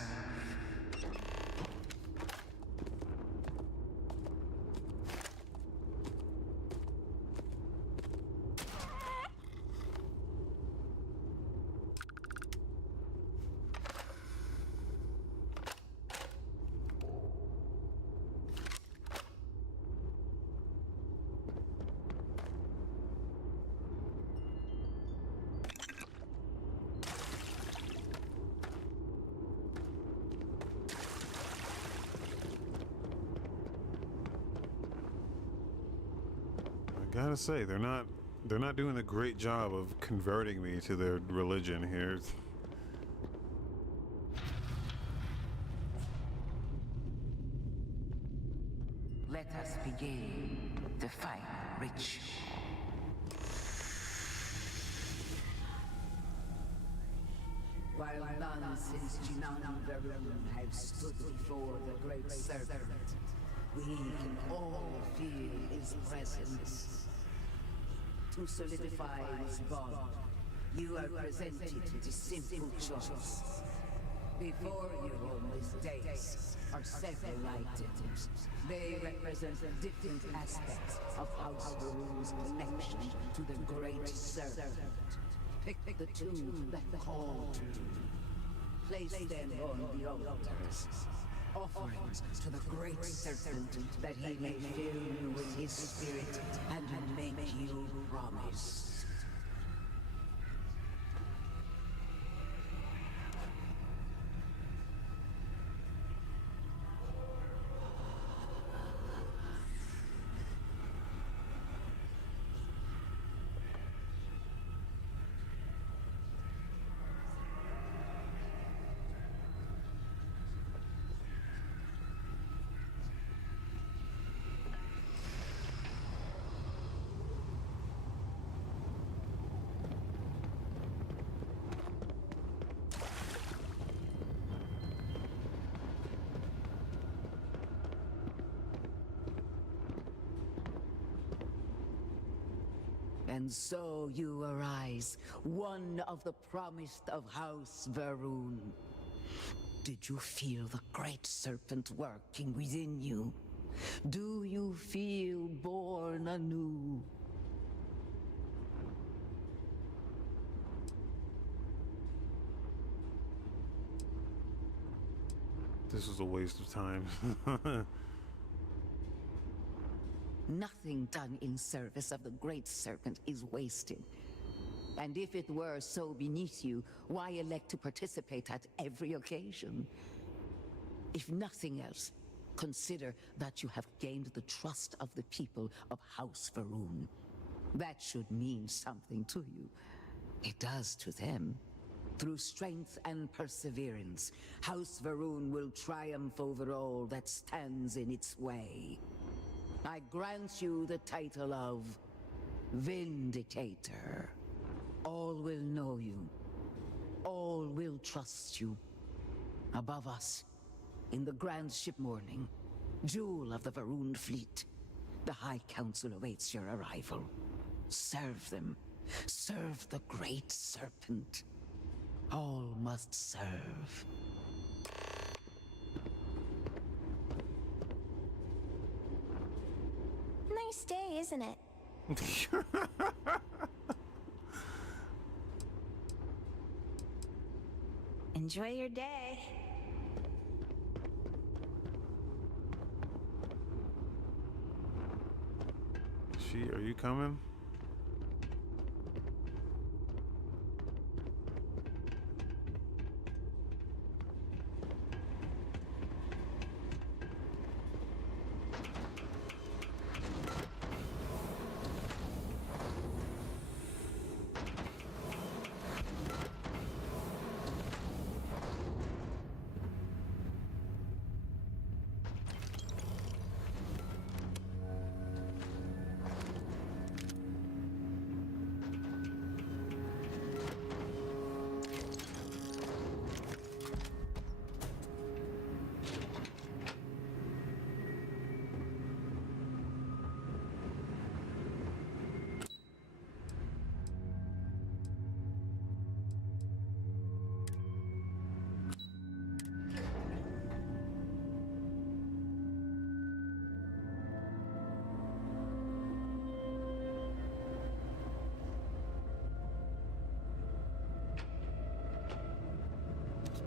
Gotta say, they're not doing a great job of converting me to their religion here. Let us begin the final ritual. While none since Jinan Varun have stood before the great serpent, we can all feel his presence. To solidify this bond, you are presented with a simple choice. Before you on this dais are several items. They represent different aspects of House Faroon's connection to the great serpent. Pick the two that call to you. Place them on the altars. Offerings to the great serpent that he may fill you with his spirit and make you promise. And so you arise, one of the promised of House Varun. Did you feel the great serpent working within you? Do you feel born anew? This was a waste of time. Nothing done in service of the great serpent is wasted. And if it were so beneath you, why elect to participate at every occasion? If nothing else, consider that you have gained the trust of the people of House Varun. That should mean something to you. It does to them. Through strength and perseverance, House Varun will triumph over all that stands in its way. I grant you the title of Vindicator. All will know you. All will trust you. Above us, in the grand ship morning, jewel of the Varun fleet, the High Council awaits your arrival. Serve them. Serve the great serpent. All must serve. Nice day, isn't it? Enjoy your day. Are you coming?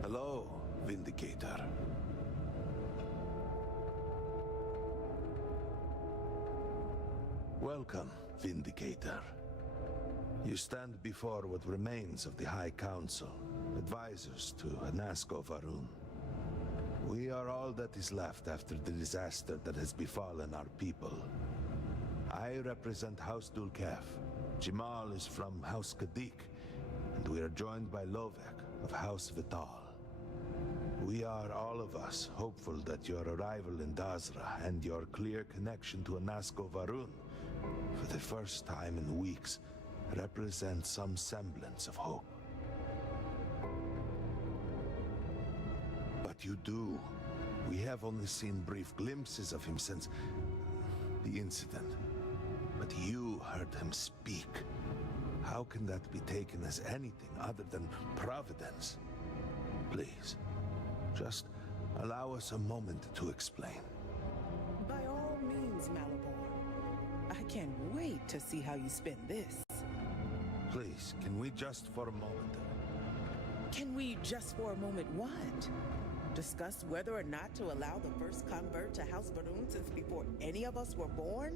Hello, Vindicator. Welcome, Vindicator. You stand before what remains of the High Council, advisors to Anasko Varun. We are all that is left after the disaster that has befallen our people. I represent House Dulkef. Jamal is from House Kadik, and we are joined by Lovek of House Vital. We are, all of us, hopeful that your arrival in Dazra and your clear connection to Anasko Varun, for the first time in weeks, represent some semblance of hope. But you do. We have only seen brief glimpses of him since the incident. But you heard him speak. How can that be taken as anything other than providence? Please, just allow us a moment to explain. By all means, Malibor. I can't wait to see how you spend this. Please, can we just for a moment... Can we just for a moment what? Discuss whether or not to allow the first convert to House Varun since before any of us were born?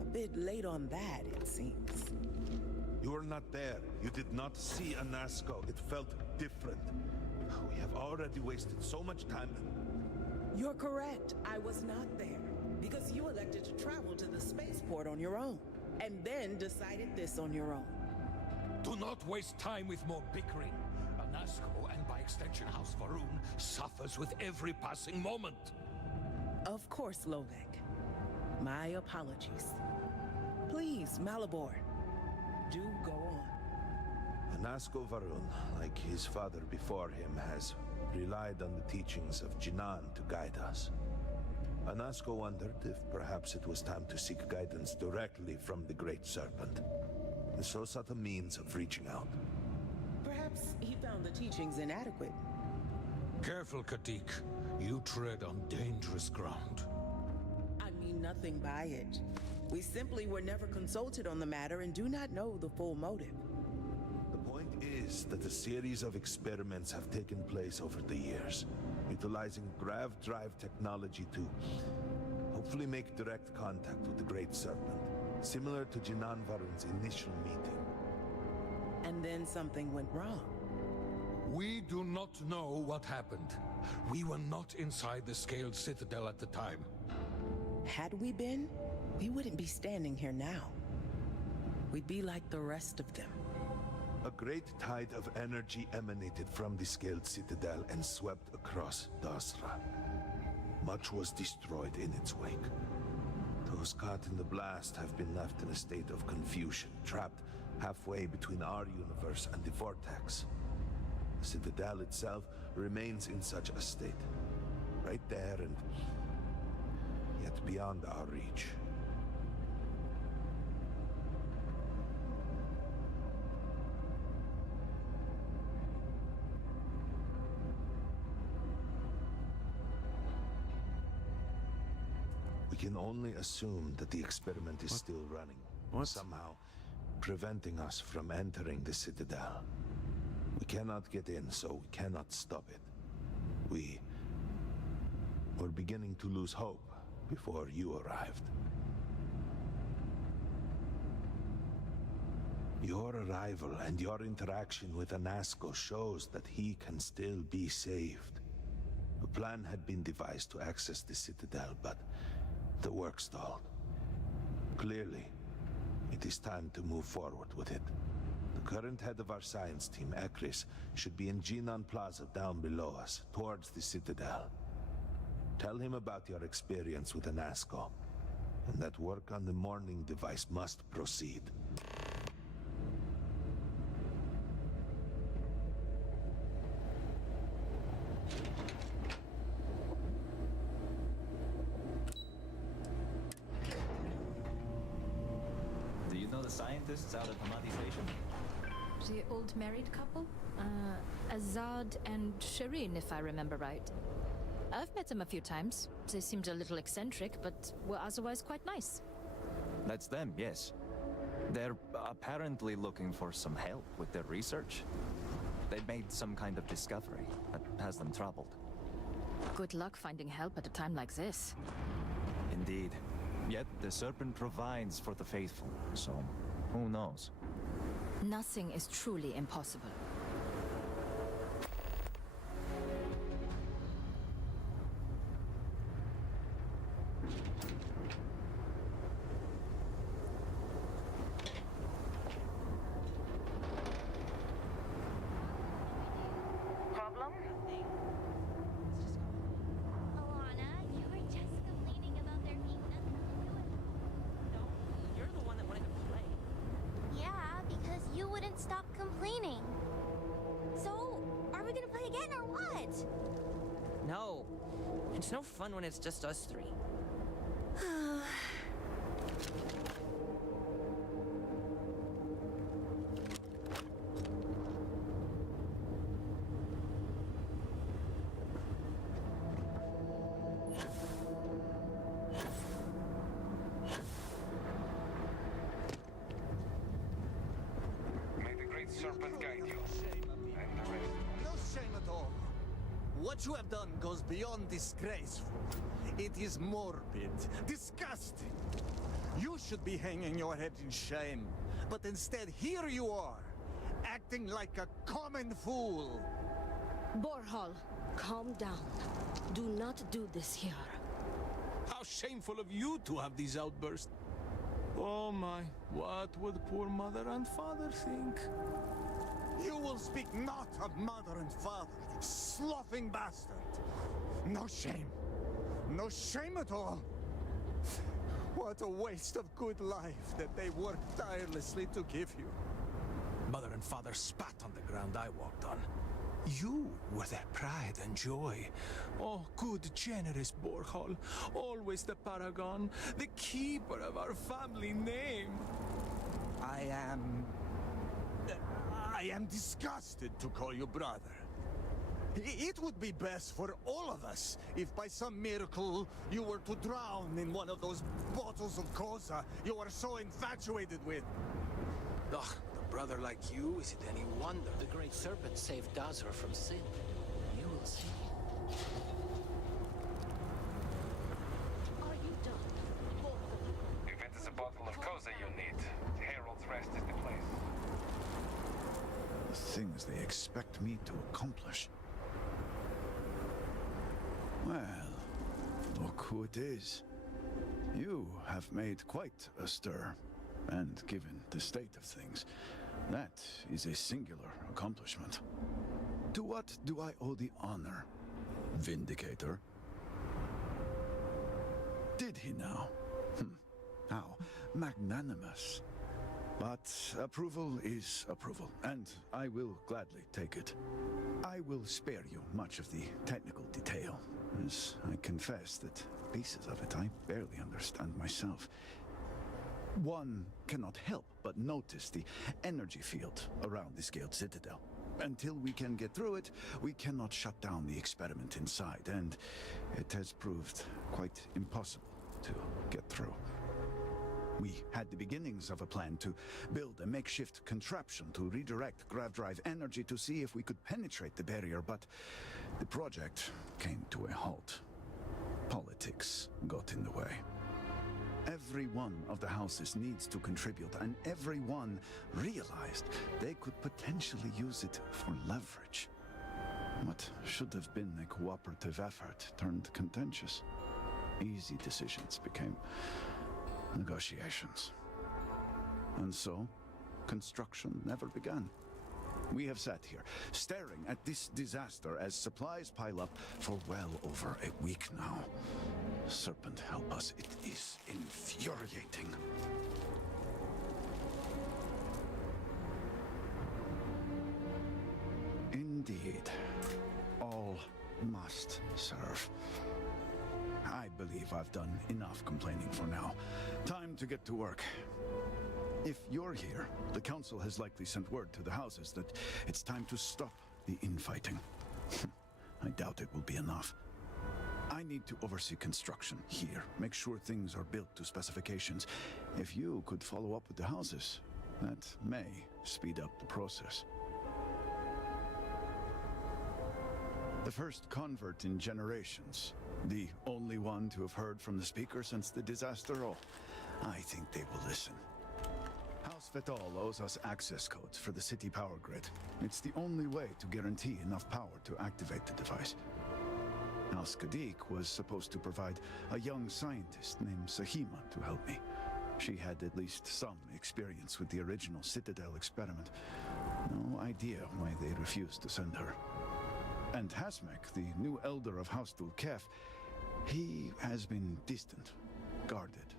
A bit late on that, it seems. You were not there. You did not see Anasko. It felt different. We have already wasted so much time. You're correct. I was not there. Because you elected to travel to the spaceport on your own. And then decided this on your own. Do not waste time with more bickering. Anasko, and by extension House Varun, suffers with every passing moment. Of course, Lovek. My apologies. Please, Malibor, do go on. Anasko Varun, like his father before him, has relied on the teachings of Jinan to guide us. Anasco wondered if perhaps it was time to seek guidance directly from the Great Serpent, and so sought a means of reaching out. Perhaps he found the teachings inadequate. Careful, Katik. You tread on dangerous ground. I mean nothing by it. We simply were never consulted on the matter and do not know the full motive. The point is that a series of experiments have taken place over the years, utilizing grav drive technology to hopefully make direct contact with the Great Serpent, similar to Jinan Varun's initial meeting. And then something went wrong. We do not know what happened. We were not inside the Scaled Citadel at the time. Had we been, we wouldn't be standing here now. We'd be like the rest of them. A great tide of energy emanated from the Scaled Citadel and swept across Dasra. Much was destroyed in its wake. Those caught in the blast have been left in a state of confusion, trapped halfway between our universe and the Vortex. The Citadel itself remains in such a state, right there and yet beyond our reach. We can only assume that the experiment is still running, somehow preventing us from entering the Citadel. We cannot get in, so we cannot stop it. We're beginning to lose hope before you arrived. Your arrival and your interaction with Anasco shows that he can still be saved. A plan had been devised to access the Citadel, but the work stalled. Clearly, it is time to move forward with it. The current head of our science team, Ekris, should be in Jinan Plaza down below us, towards the Citadel. Tell him about your experience with Anasco, and that work on the morning device must proceed. Do you know the scientists out at Hamadi Station? The old married couple? Azad and Shireen, if I remember right. I've met them a few times. They seemed a little eccentric, but were otherwise quite nice. That's them, yes. They're apparently looking for some help with their research. They made some kind of discovery that has them troubled. Good luck finding help at a time like this. Indeed. Yet the Serpent provides for the faithful, so who knows? Nothing is truly impossible. Problem? Alana, you were just complaining about there being nothing to do with it. No, you're the one that wanted to play. Yeah, because you wouldn't stop complaining. So, are we gonna play again or what? No. It's no fun when it's just us three. May the Great Serpent guide you. And the rest. No shame at all. What you have done goes beyond disgraceful. It is morbid, disgusting. You should be hanging your head in shame. But instead, here you are, acting like a common fool. Borhal, calm down. Do not do this here. How shameful of you to have these outbursts. Oh my, what would poor mother and father think? You will speak not of mother and father, you sloughing bastard. No shame. No shame at all. What a waste of good life that they worked tirelessly to give you. Mother and father spat on the ground I walked on. You were their pride and joy. Oh, good, generous Borghal. Always the paragon, the keeper of our family name. I am disgusted to call you brother. It would be best for all of us if by some miracle you were to drown in one of those bottles of Koza you are so infatuated with. Ugh, a brother like you, is it any wonder? The great serpent saved Dazra from sin. You will see. Are you done? Both of you. If it is a bottle of Koza you need, Herald's Rest is the place. The things they expect me to accomplish. Well, look who it is. You have made quite a stir, and given the state of things, that is a singular accomplishment. To what do I owe the honor, Vindicator? Did he now? How magnanimous. But approval is approval, and I will gladly take it. I will spare you much of the technical detail, as I confess that pieces of it I barely understand myself. One cannot help but notice the energy field around the Scaled Citadel. Until we can get through it, we cannot shut down the experiment inside, and it has proved quite impossible to get through. We had the beginnings of a plan to build a makeshift contraption to redirect grav drive energy to see if we could penetrate the barrier, but the project came to a halt. Politics got in the way. Every one of the houses needs to contribute, and every one realized they could potentially use it for leverage. What should have been a cooperative effort turned contentious. Easy decisions became negotiations. And so, construction never began. We have sat here, staring at this disaster as supplies pile up for well over a week now. Serpent help us, it is infuriating. Indeed. All must serve. I believe I've done enough complaining for now. Time to get to work. If you're here, the Council has likely sent word to the houses that it's time to stop the infighting. I doubt it will be enough. I need to oversee construction here, make sure things are built to specifications. If you could follow up with the houses, that may speed up the process. The first convert in generations. The only one to have heard from the speaker since the disaster. Oh, I think they will listen. House Vital owes us access codes for the city power grid. It's the only way to guarantee enough power to activate the device. House Kadik was supposed to provide a young scientist named Sahima to help me. She had at least some experience with the original Citadel experiment. No idea why they refused to send her. And Hasmek, the new elder of House Dulkef, he has been distant, guarded.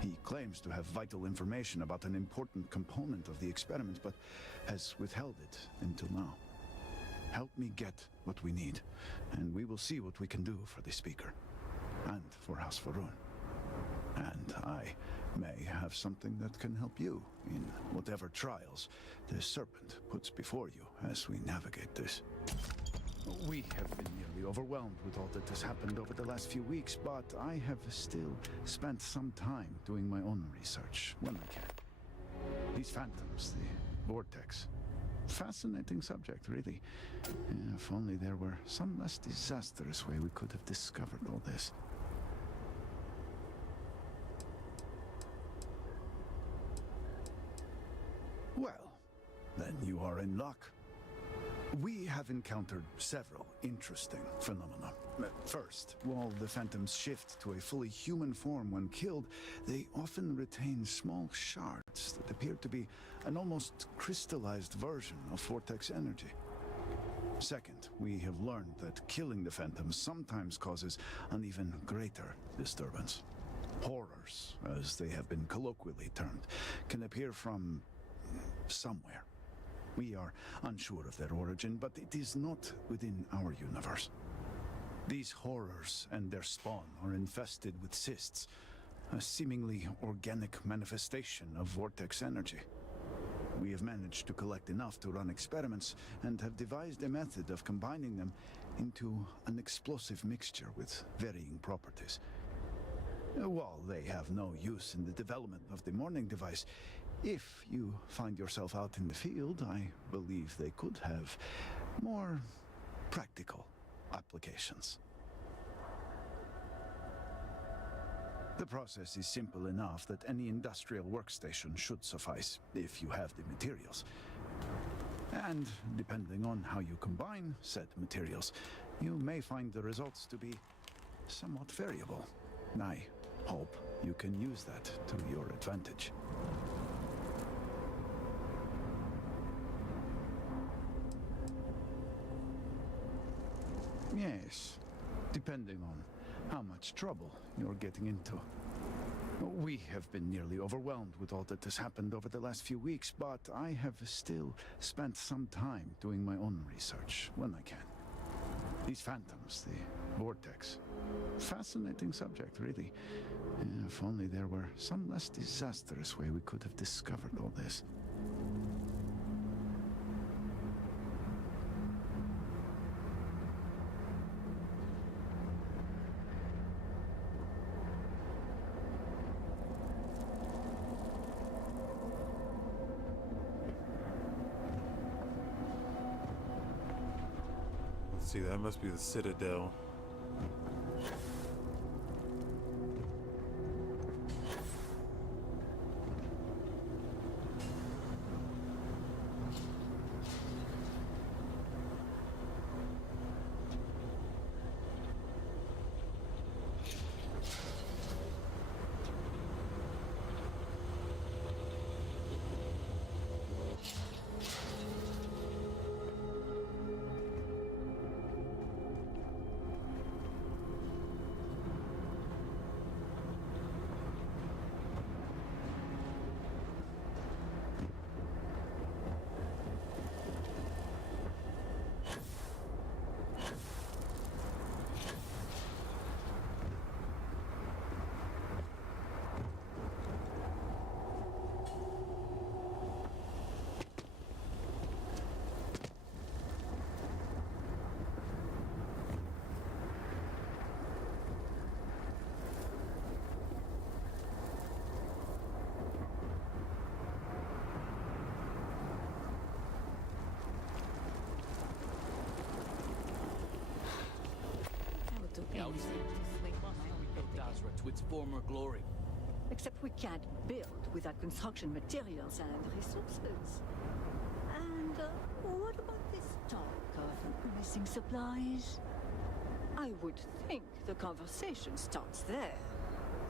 He claims to have vital information about an important component of the experiment, but has withheld it until now. Help me get what we need, and we will see what we can do for the Speaker, and for House Varun. And I may have something that can help you in whatever trials the Serpent puts before you as we navigate this. We have been nearly overwhelmed with all that has happened over the last few weeks, but I have still spent some time doing my own research when I can. These phantoms, the vortex. Fascinating subject, really. If only there were some less disastrous way we could have discovered all this. Well, then you are in luck. We have encountered several interesting phenomena. First, while the phantoms shift to a fully human form when killed, they often retain small shards that appear to be an almost crystallized version of vortex energy. Second, we have learned that killing the phantoms sometimes causes an even greater disturbance. Horrors, as they have been colloquially termed, can appear from somewhere. We are unsure of their origin, but it is not within our universe. These horrors and their spawn are infested with cysts, a seemingly organic manifestation of vortex energy. We have managed to collect enough to run experiments and have devised a method of combining them into an explosive mixture with varying properties. While they have no use in the development of the morning device, if you find yourself out in the field, I believe they could have more practical applications. The process is simple enough that any industrial workstation should suffice if you have the materials. And depending on how you combine said materials, you may find the results to be somewhat variable. I hope you can use that to your advantage. Yes, depending on how much trouble you're getting into. We have been nearly overwhelmed with all that has happened over the last few weeks, but I have still spent some time doing my own research when I can. These phantoms, the vortex. Fascinating subject, really. If only there were some less disastrous way we could have discovered all this. Let's see, that must be the Citadel. To its former glory. Except we can't build without construction materials and resources. And what about this talk of missing supplies? I would think the conversation starts there.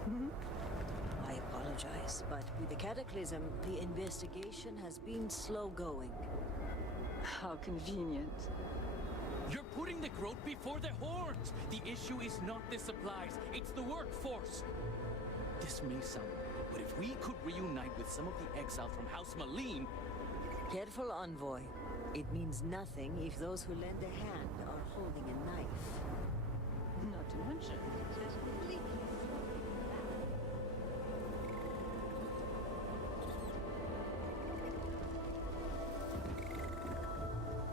Hmm? I apologize, but with the cataclysm, the investigation has been slow going. How convenient. You're putting the growth before the horns! The issue is not the supplies, it's the workforce! This may sound weird, but if we could reunite with some of the exile from House Maleen... Careful, Envoy. It means nothing if those who lend a hand are holding a knife. Not to mention, there's completely...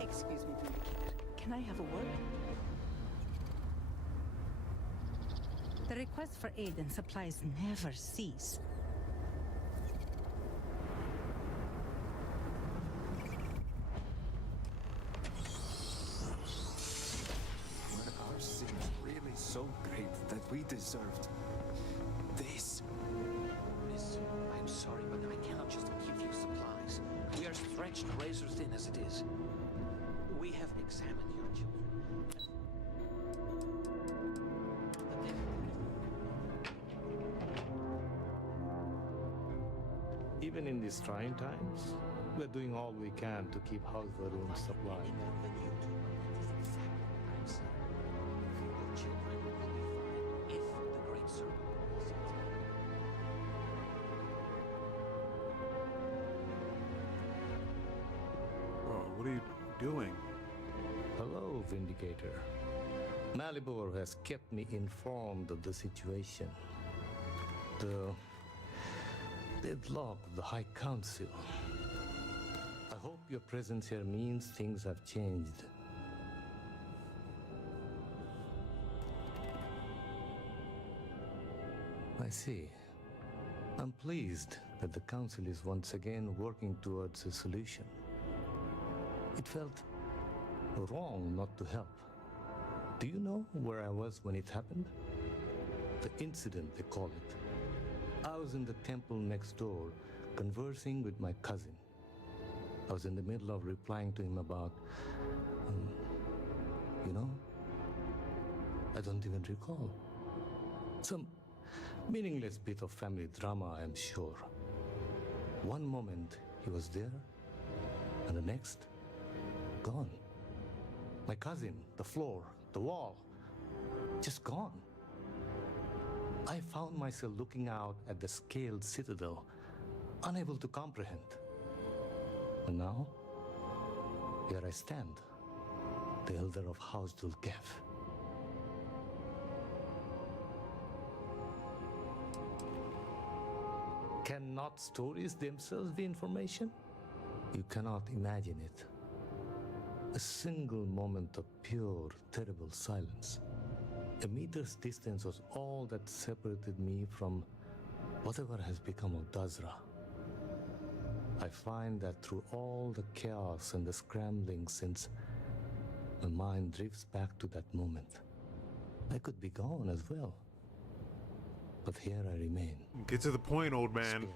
Excuse me, Vindicator. Can I have a word? The requests for aid and supplies never cease. Were our sins really so great that we deserved this? Miss, I'm sorry, but I cannot just give you supplies. We are stretched razor thin as it is. We have examined your children. Even in these trying times, we're doing all we can to keep House Varun supplied. What are you doing? Hello, Vindicator. Malibor has kept me informed of the situation. The deadlock of the High Council. I hope your presence here means things have changed. I see. I'm pleased that the Council is once again working towards a solution. It felt wrong not to help. Do you know where I was when it happened? The incident, they call it. I was in the temple next door, conversing with my cousin. I was in the middle of replying to him about, I don't even recall. Some meaningless bit of family drama, I'm sure. One moment he was there, and the next, gone. My cousin, the floor, the wall, just gone. I found myself looking out at the scaled citadel, unable to comprehend. And now, here I stand, the elder of House Dulkev. Cannot stories themselves be information? You cannot imagine it. A single moment of pure, terrible silence. A meter's distance was all that separated me from whatever has become of Dazra. I find that through all the chaos and the scrambling since, my mind drifts back to that moment. I could be gone as well. But here I remain. Get to the point, old man. Scared.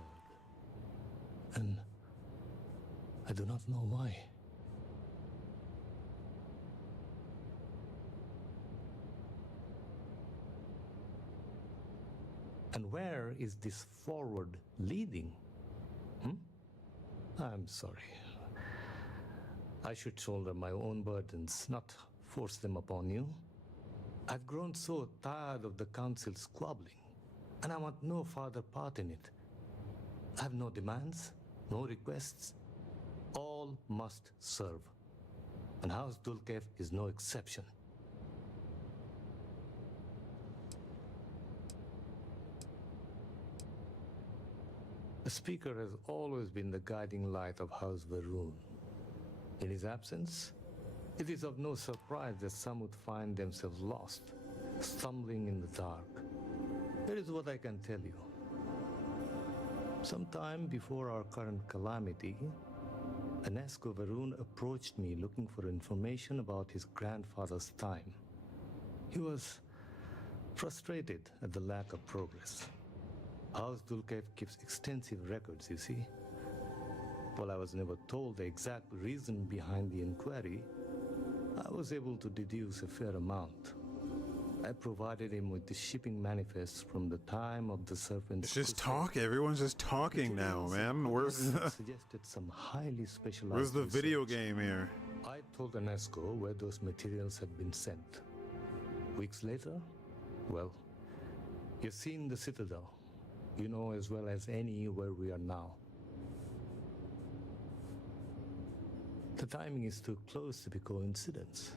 And I do not know why. And where is this forward leading? I'm sorry. I should shoulder my own burdens, not force them upon you. I've grown so tired of the council squabbling, and I want no further part in it. I have no demands, no requests. All must serve. And House Dulkev is no exception. The Speaker has always been the guiding light of House Varun. In his absence, it is of no surprise that some would find themselves lost, stumbling in the dark. Here is what I can tell you. Sometime before our current calamity, Anesko Varun approached me looking for information about his grandfather's time. He was frustrated at the lack of progress. House Dulkev keeps extensive records, you see. While I was never told the exact reason behind the inquiry, I was able to deduce a fair amount. I provided him with the shipping manifest from the time of the Serpent's It's just talk. Everyone's just talking now, man. Where's suggested some highly specialized where's the video research. game here? I told Anesko where those materials had been sent. Weeks later, well, you've seen the Citadel. You know as well as any where we are now. The timing is too close to be coincidence.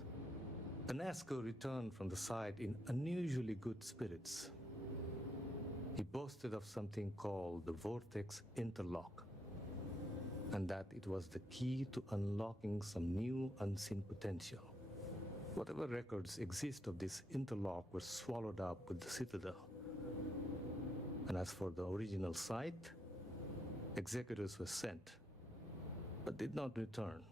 Anesko returned from the site in unusually good spirits. He boasted of something called the Vortex Interlock, and that it was the key to unlocking some new unseen potential. Whatever records exist of this interlock were swallowed up with the Citadel. And as for the original site, executors were sent, but did not return.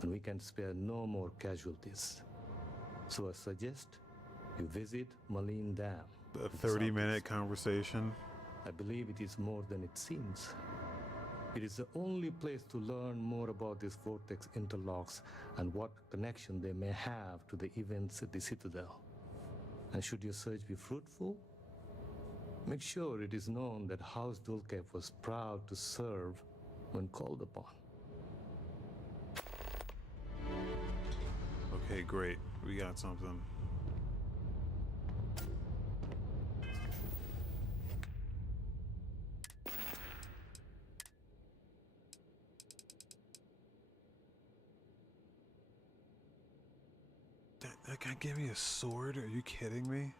And we can spare no more casualties. So I suggest you visit Malin Dam. A 30-minute conversation. I believe it is more than it seems. It is the only place to learn more about these vortex interlocks and what connection they may have to the events at the Citadel. And should your search be fruitful, make sure it is known that House Dulkev was proud to serve when called upon. Okay, great. We got something. gave me a sword? Are you kidding me?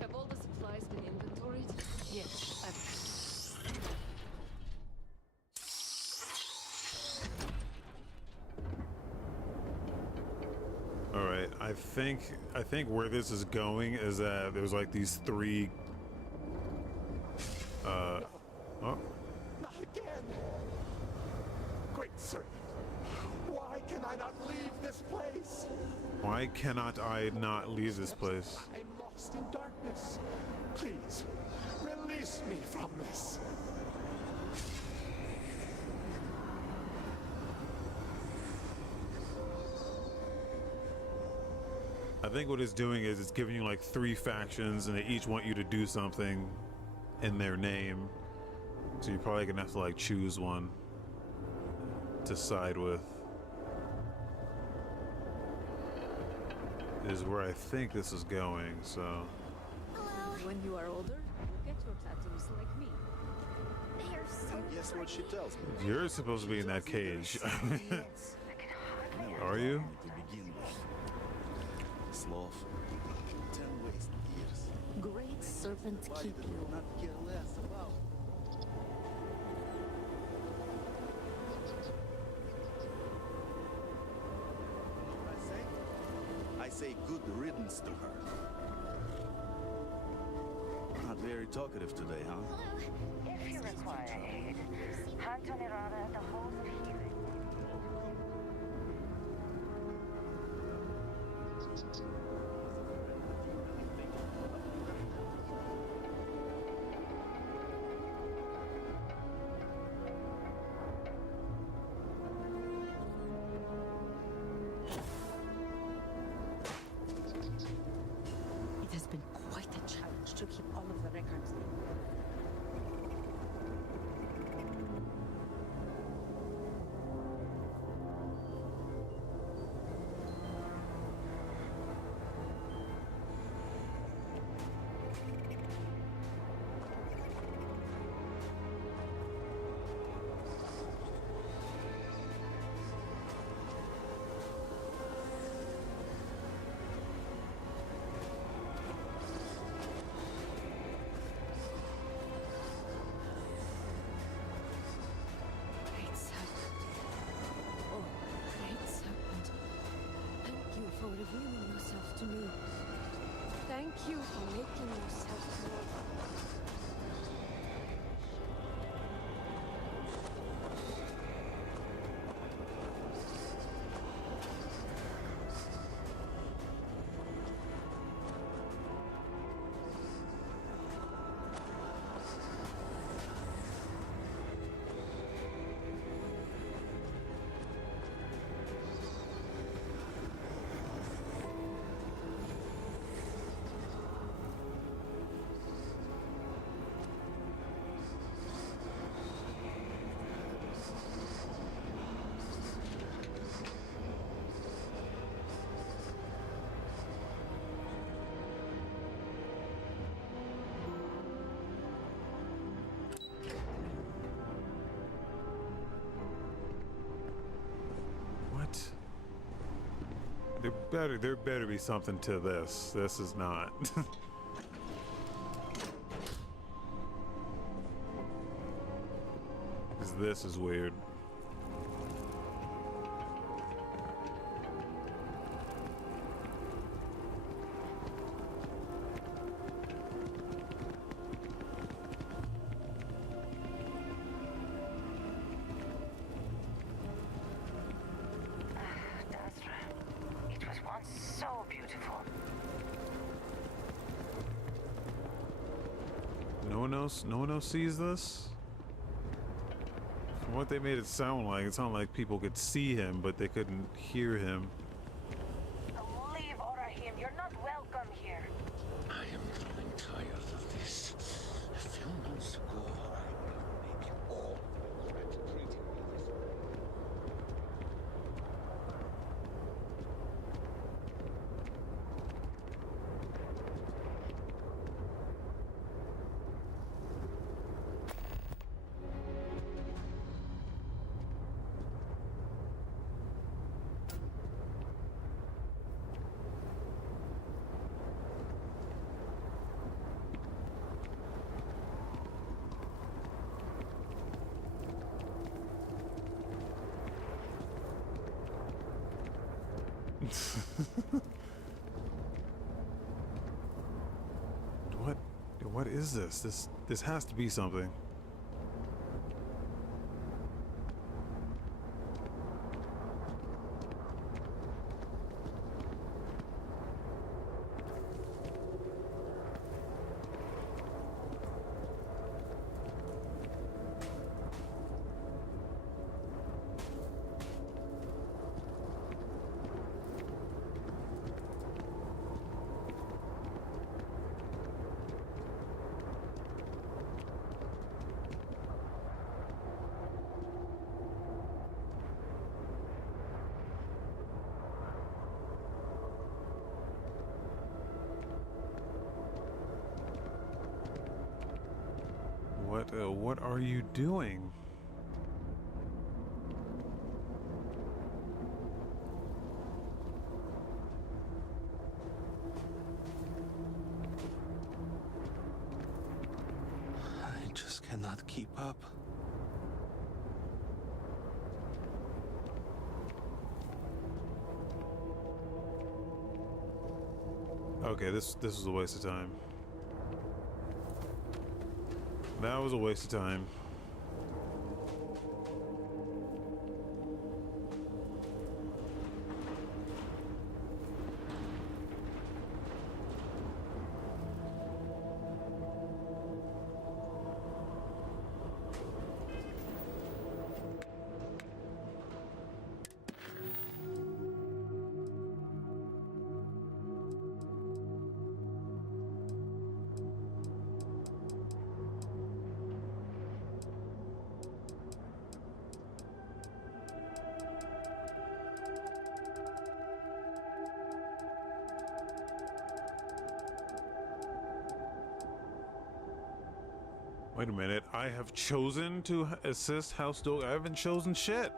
Have all the supplies been inventoried? Yes, All right, I think where this is going is that there's like these three. Oh, Not again! Great sir, why can I not leave this place? why cannot I not leave this place? I'm lost in darkness. Please, release me from this. I think what it's doing is it's giving you like three factions, and they each want you to do something in their name. So you're probably gonna have to like choose one to side with. Is where I think this is going. So. when you are older, you'll get your tattoos like me. They are so Guess what she tells me? You're supposed to be in that cage. Are you? To begin with. Sloth. Can waste years. Great serpent keep Spider you. will not care less about. I say good riddance to her. Not very talkative today, huh? If you require aid, Anthony Rada at the Halls of Healing. It has been quite a challenge to keep all of the records. Great serpent. Oh, great serpent. Thank you for revealing yourself to me. Thank you for making yourself known. What? There better be something to this. This is not. 'Cause this is weird. Dasra, it was once so beautiful. No one else sees this? From what they made it sounded like people could see him, but they couldn't hear him. Leave Orahim, you're not welcome here. I am growing tired of this. A few months ago, maybe all regret treating me this way. What is this? This has to be something. What are you doing? I just cannot keep up. Okay, this was a waste of time. That was a waste of time. Wait a minute, I have chosen to assist House Dog. I haven't chosen shit.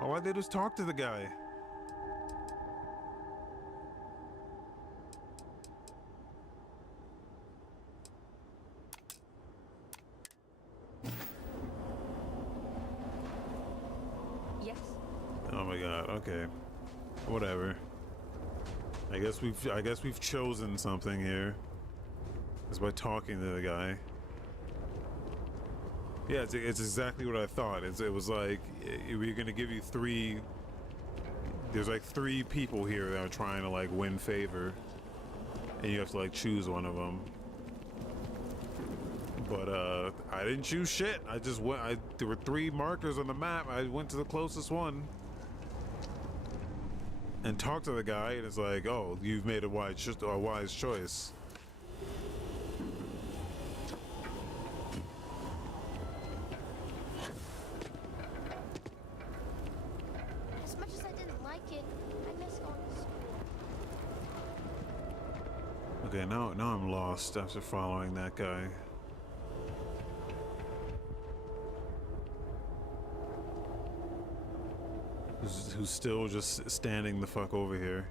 Why'd they just talk to the guy? Yes. Oh my god, okay. Whatever. I guess we've chosen something here. Is by talking to the guy. Yeah, it's exactly what I thought. It was like we're gonna give you three. There's like three people here that are trying to like win favor, and you have to like choose one of them. But I didn't choose shit. I just went. There were three markers on the map. I went to the closest one and talked to the guy, and it's like, oh, you've made a wise choice. As much as I didn't like it, I miss going to school. Okay, now I'm lost after following that guy. Who's still just standing the fuck over here.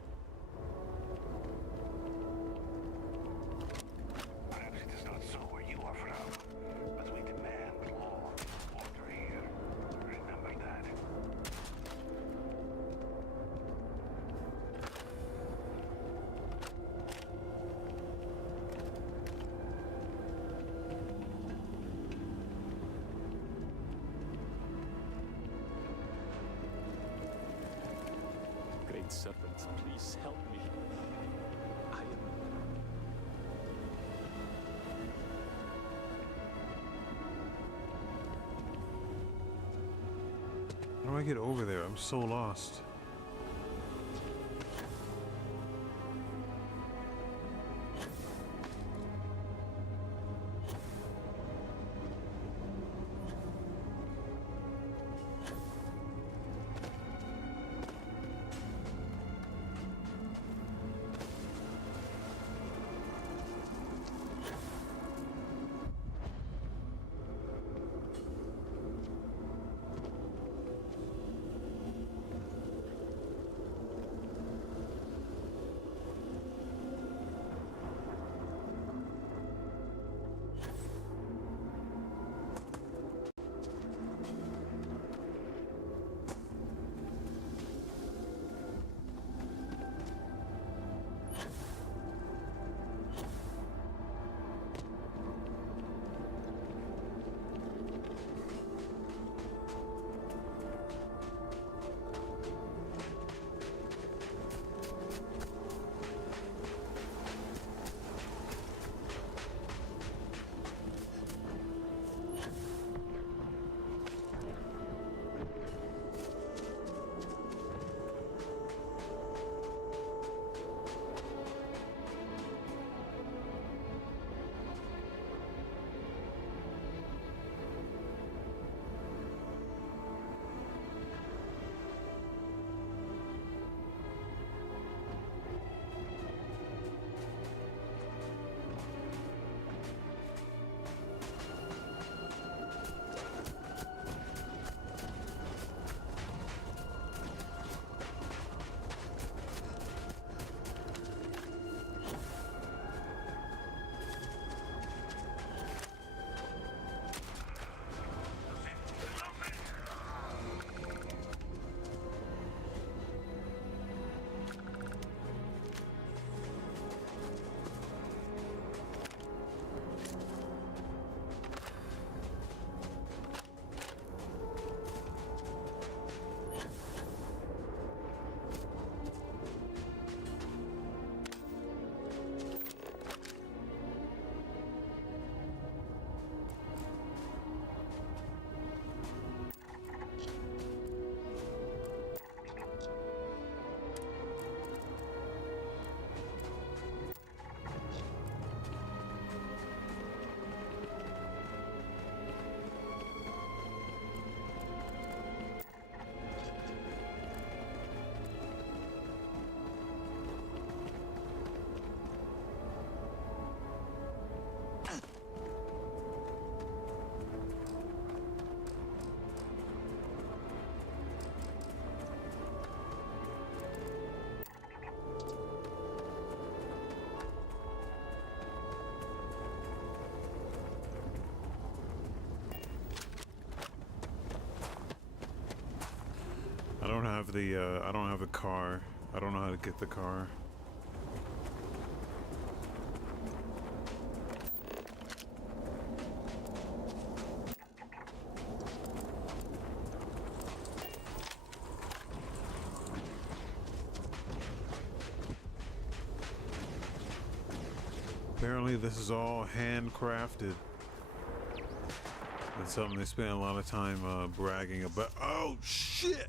Perhaps it is not so where you are from, but we demand law and order here. Remember that. Great serpent, please help me. I am... How do I get over there? I'm so lost. I don't have the I don't have a car. I don't know how to get the car. Apparently this is all handcrafted. That's something they spend a lot of time bragging about. Oh shit!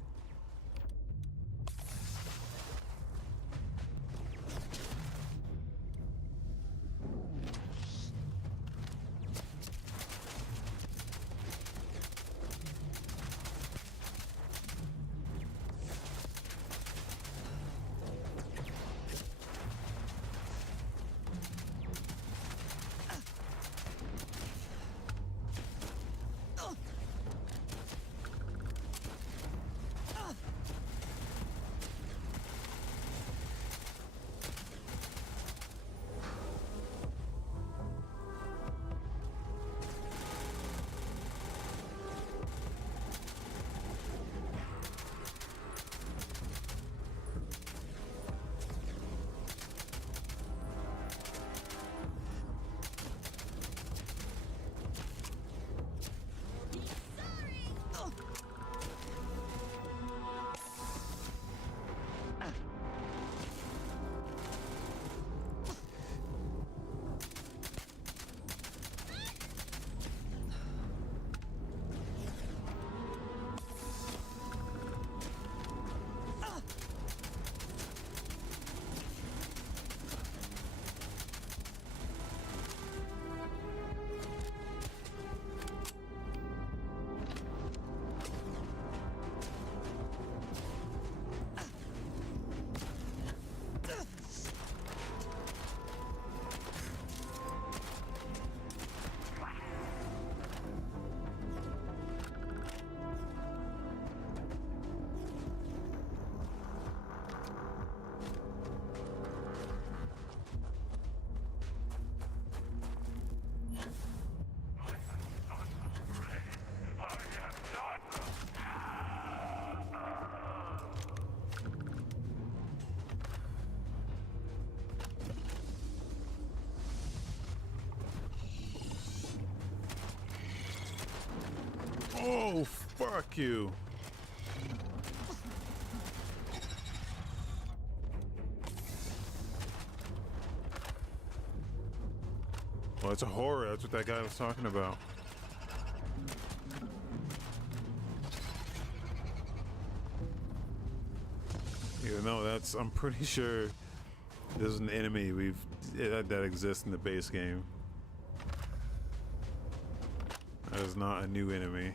Oh, fuck you. Well, it's a horror. That's what that guy was talking about. Even though that's, I'm pretty sure this is an enemy that exists in the base game. That is not a new enemy.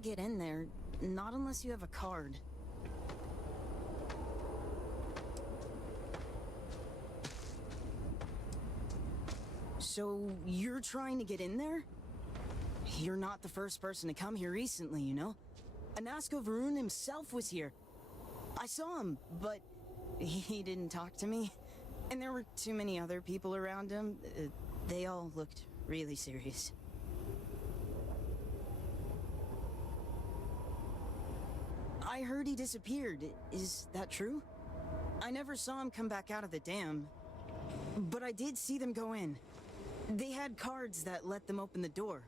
can't get in there, not unless you have a card. So, you're trying to get in there? You're not the first person to come here recently, you know? Anasko Varun himself was here. I saw him, but he didn't talk to me. And there were too many other people around him. They all looked really serious. I heard he disappeared. Is that true? I never saw him come back out of the dam. But I did see them go in. They had cards that let them open the door.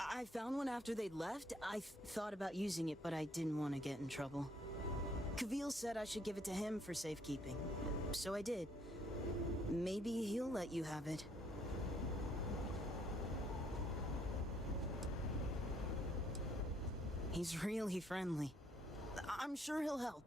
I found one after they'd left. I thought about using it, but I didn't want to get in trouble. Kavil said I should give it to him for safekeeping. So I did. Maybe he'll let you have it. He's really friendly. I'm sure he'll help.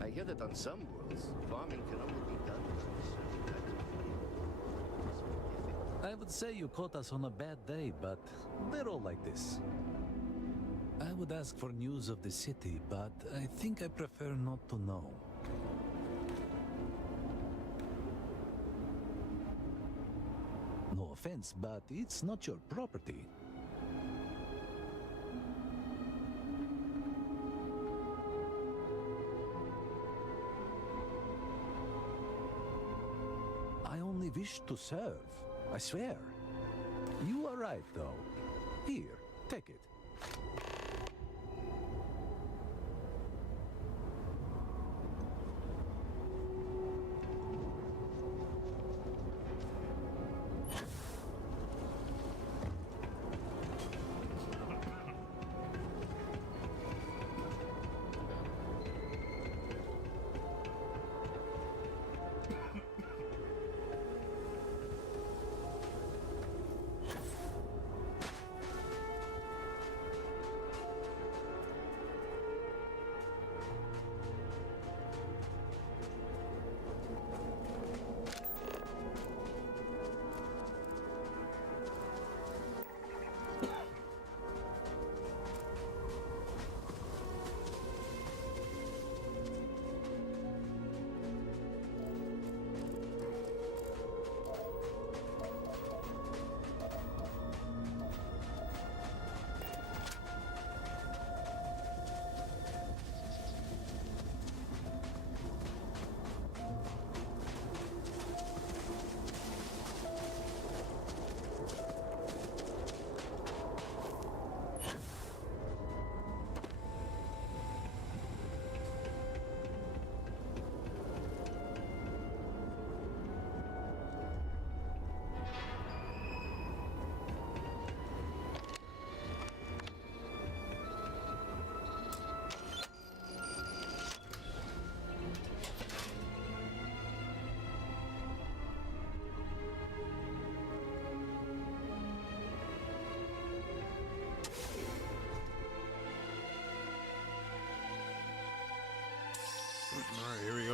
I hear that on some worlds, farming can only be done with certain kinds of food. I would say you caught us on a bad day, but they're all like this. I would ask for news of the city, but I think I prefer not to know. No offense, but it's not your property. I only wish to serve, I swear. You are right, though. Here, take it.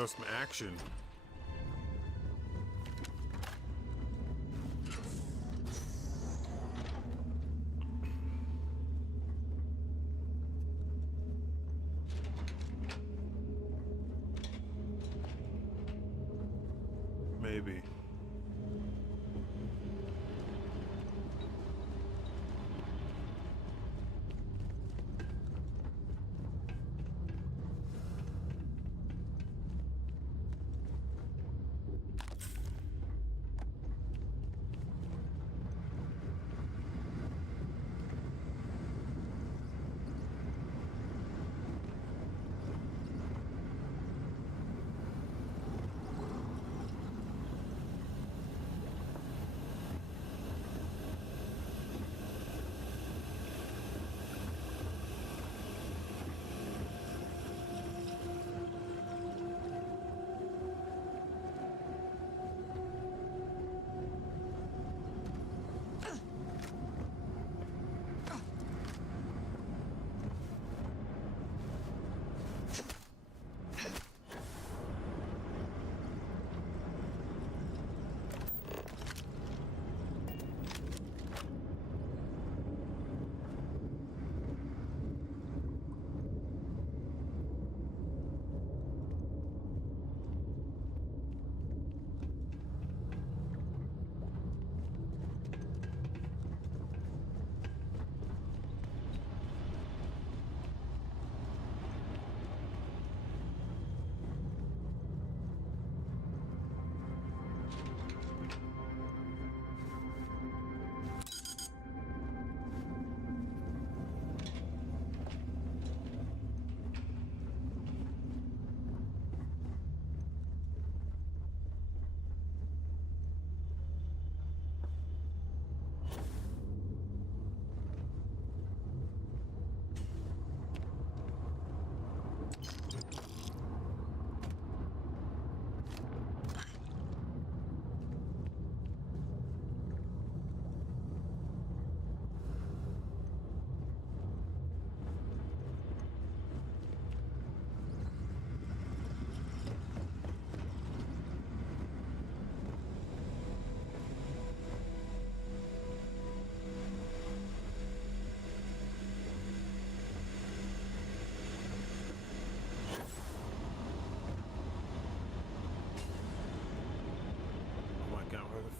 Yo, some action. Maybe.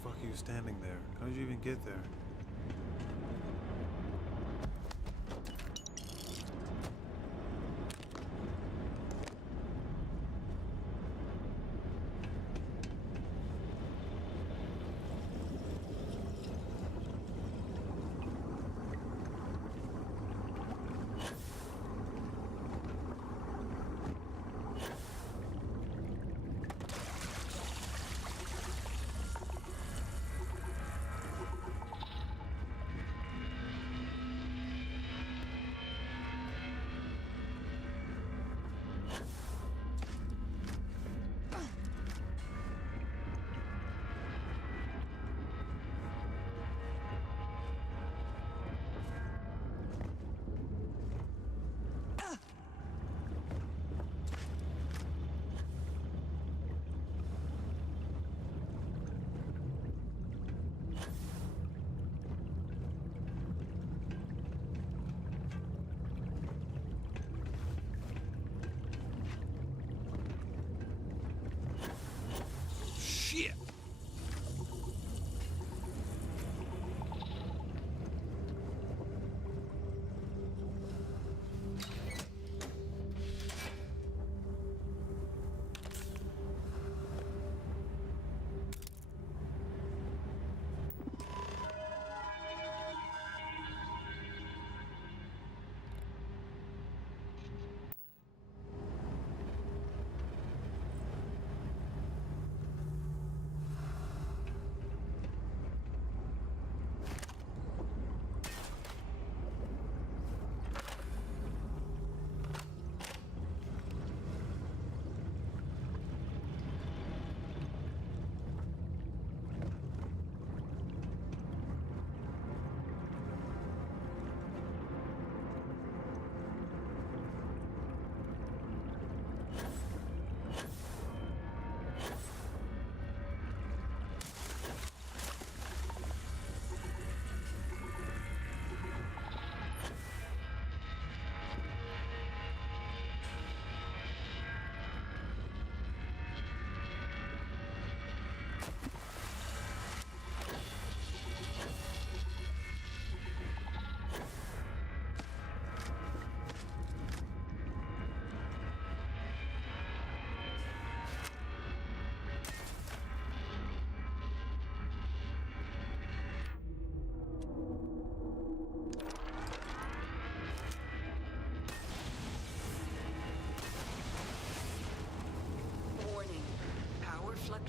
Fuck you standing there? How did you even get there?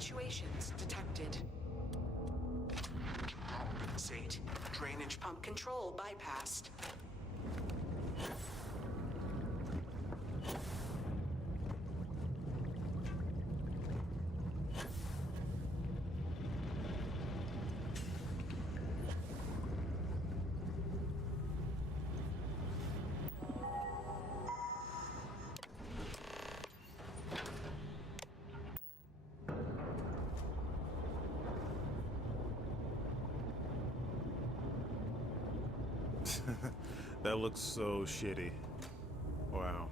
Fluctuations detected. Compensate. Drainage pump control bypassed. That looks so shitty. Wow.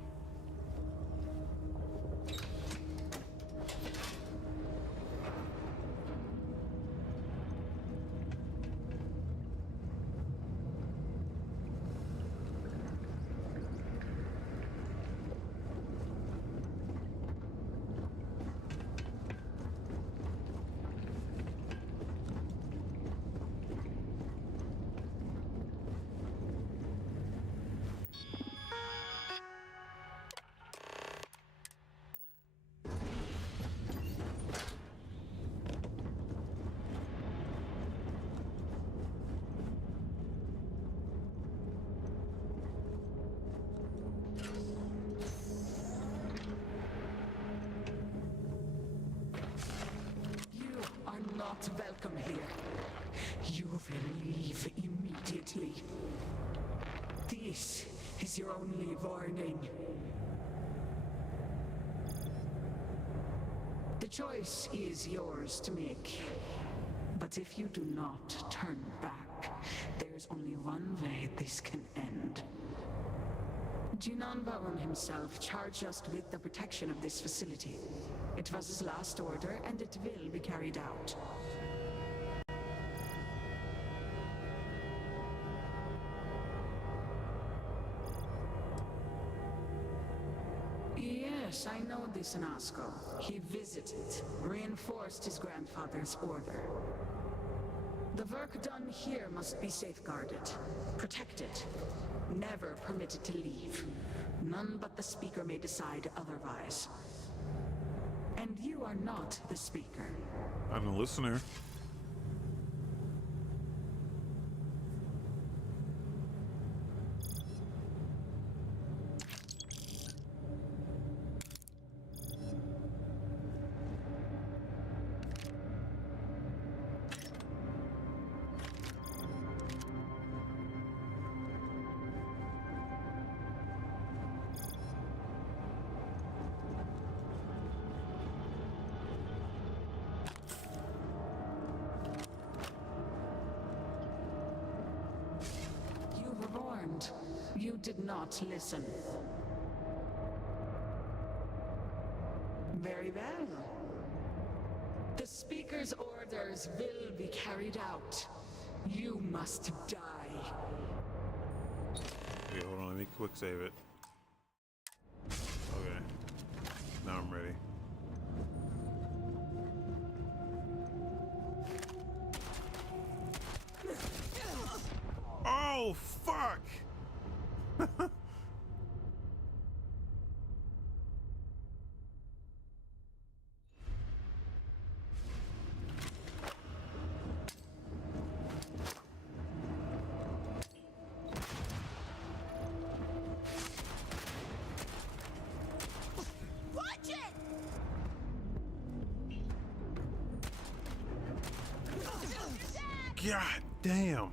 Not welcome here. You will leave immediately. This is your only warning. The choice is yours to make. But if you do not turn back, there's only one way this can end. Jinan Baron himself charged us with the protection of this facility. It was his last order, and it will be carried out. Yes, I know this Nasco. He visited, reinforced his grandfather's order. The work done here must be safeguarded, protected, never permitted to leave. None but the Speaker may decide otherwise. And you are not the Speaker. I'm a listener. You did not listen. Very well. The Speaker's orders will be carried out. You must die. Okay, hold on, let me quick save it. Okay. Now I'm ready. Oh, fuck! Watch it! God damn.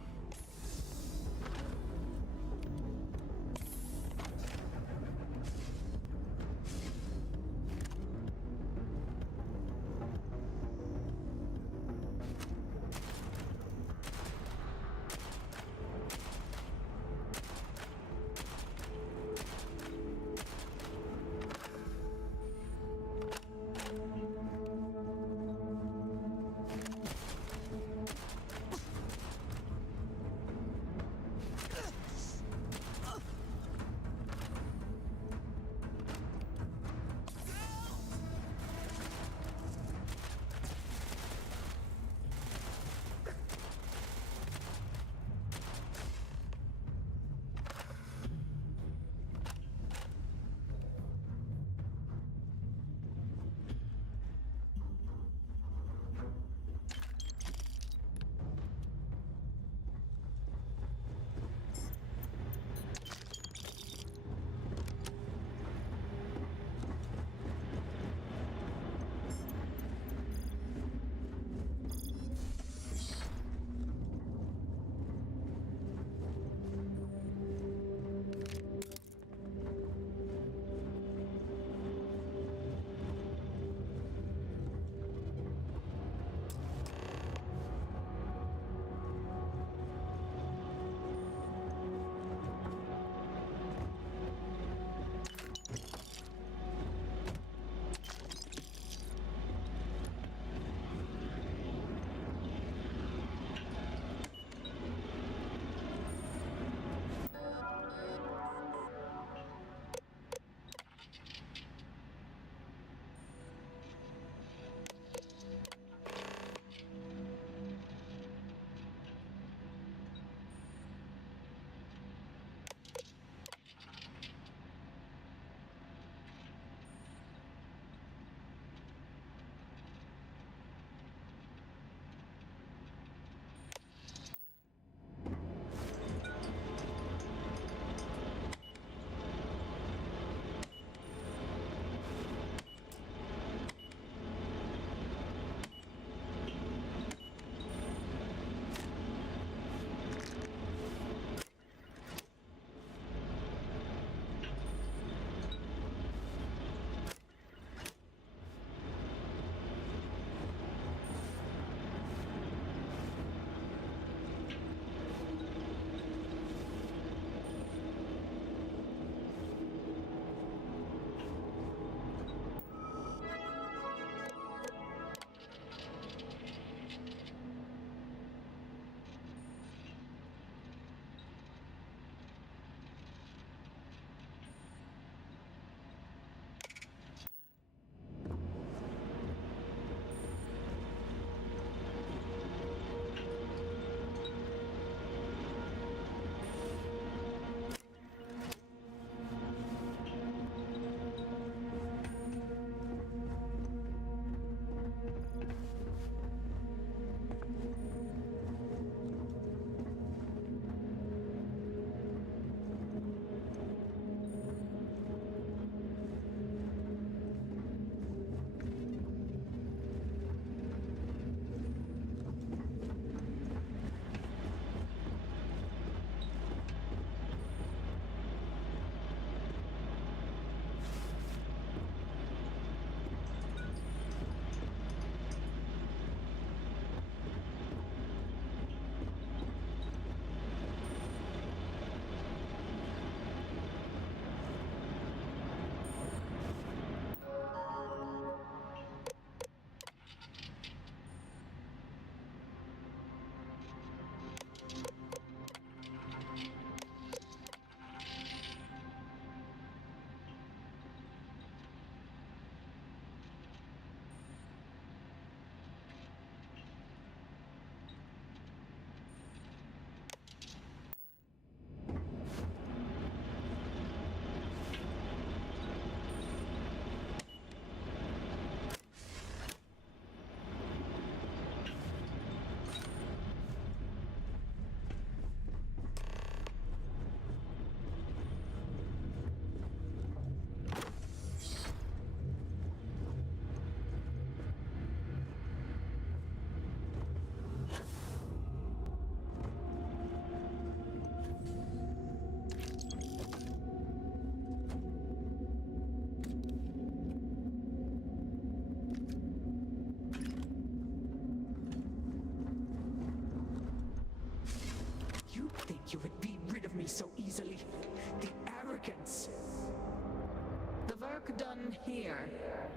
fear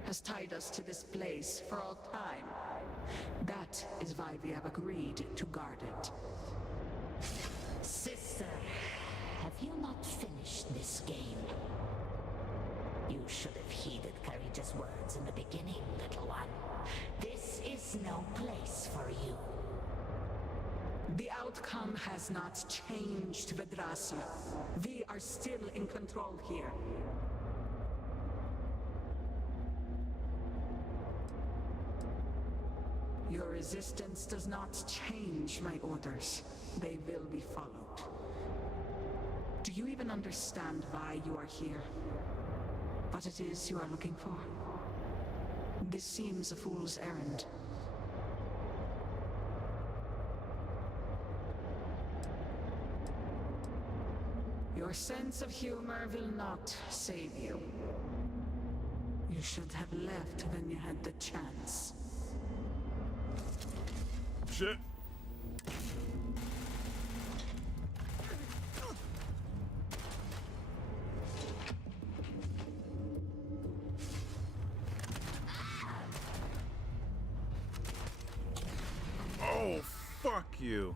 has tied us to this place for all time. That is why we have agreed to guard it. Sister, have you not finished this game? You should have heeded Courageous words in the beginning, little one. This is no place for you. The outcome has not changed, Vedrasi. We are still in control here. Your resistance does not change my orders. They will be followed. Do you even understand why you are here? What it is you are looking for? This seems a fool's errand. Your sense of humor will not save you. You should have left when you had the chance. Shit. Oh, fuck you.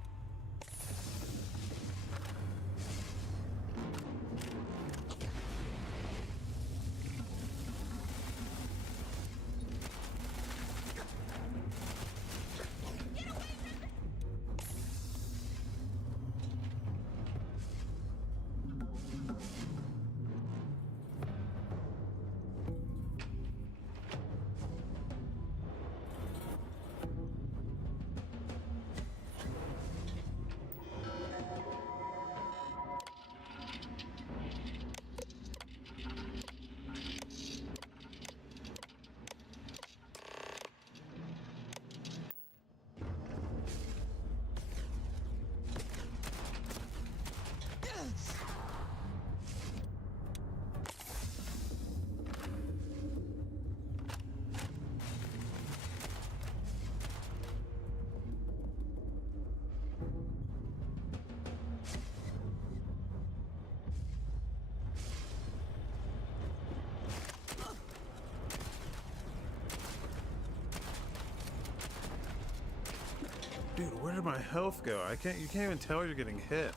Dude, where did my health go? You can't even tell you're getting hit.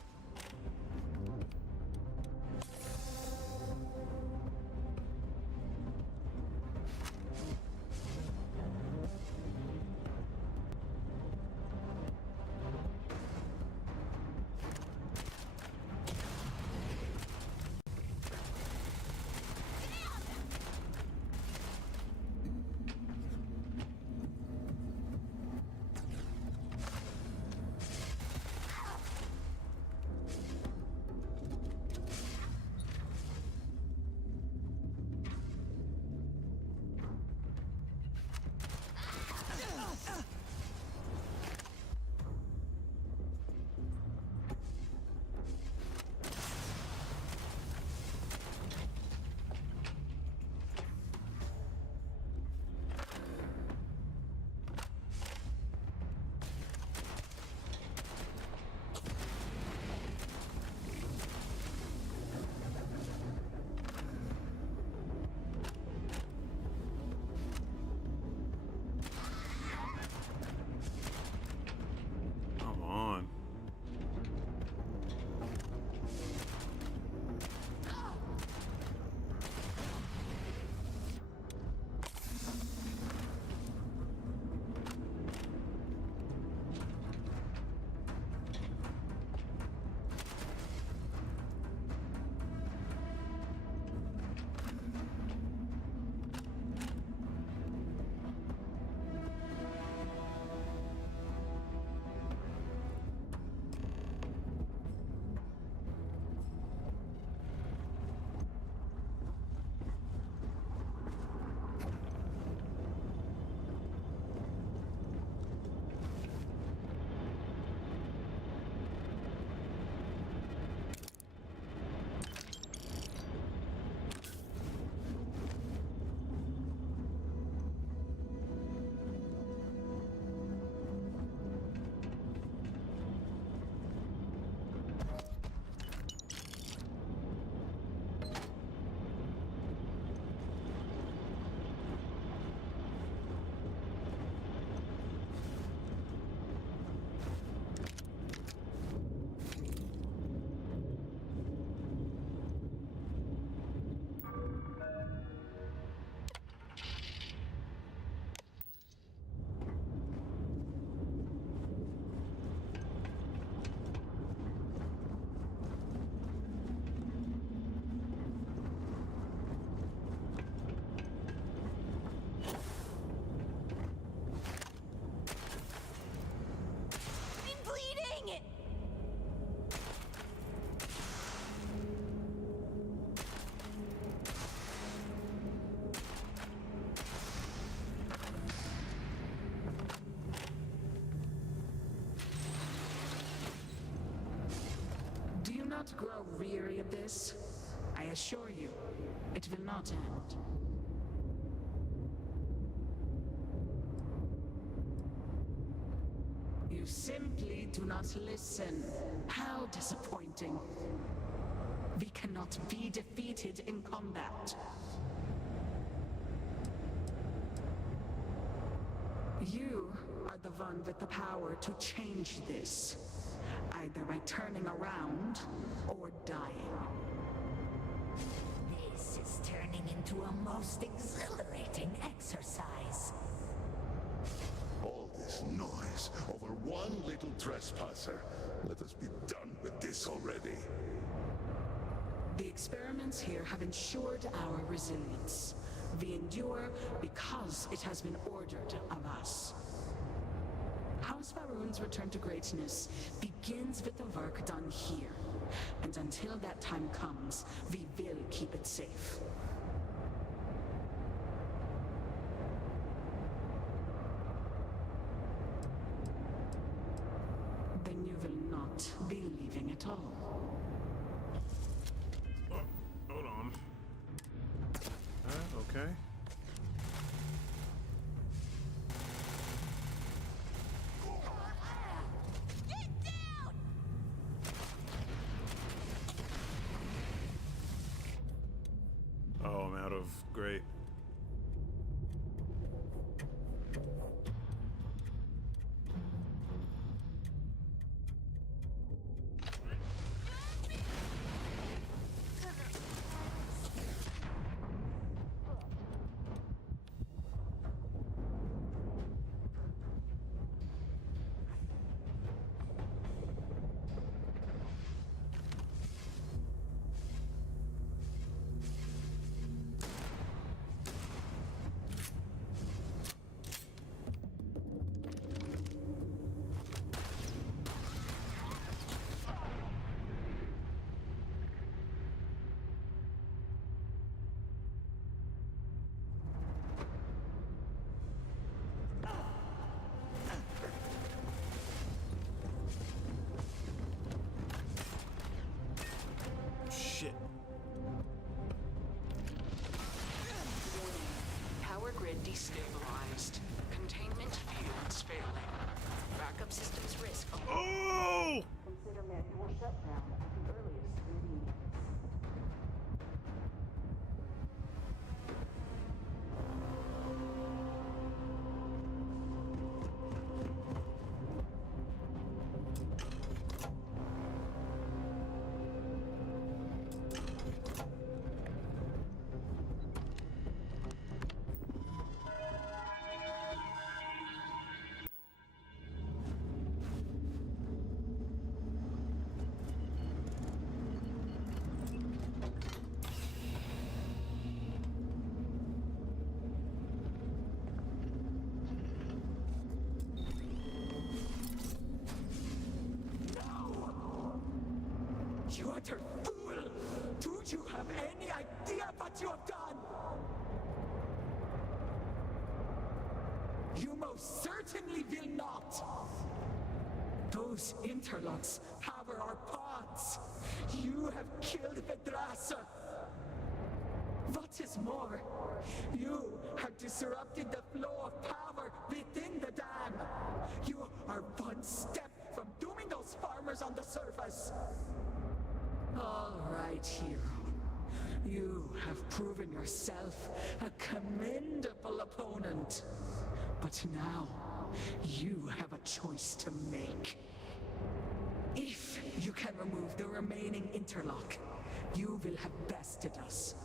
grow weary of this? I assure you, it will not end. You simply do not listen. How disappointing. We cannot be defeated in combat. You are the one with the power to change this, either by turning around or dying. This is turning into a most exhilarating exercise. All this noise over one little trespasser. Let us be done with this already. The experiments here have ensured our resilience. We endure because it has been ordered of us. House Faroon's return to greatness begins with the work done here. And until that time comes, we will keep it safe. Then you will not be leaving at all. Hold on. Okay. Oh, I'm out of. Great. Shit. Power grid destabilized. Containment fields failing. Backup systems risk. Oh! Consider manual shutdown at the earliest convenience. You utter fool! Do you have any idea what you have done? You most certainly will not! Those interlocks power our pods! You have killed Vedrasa! What is more, you have disrupted the flow of power within the dam! You are one step from dooming those farmers on the surface! All right, hero. You have proven yourself a commendable opponent. But now, you have a choice to make. If you can remove the remaining interlock, you will have bested us.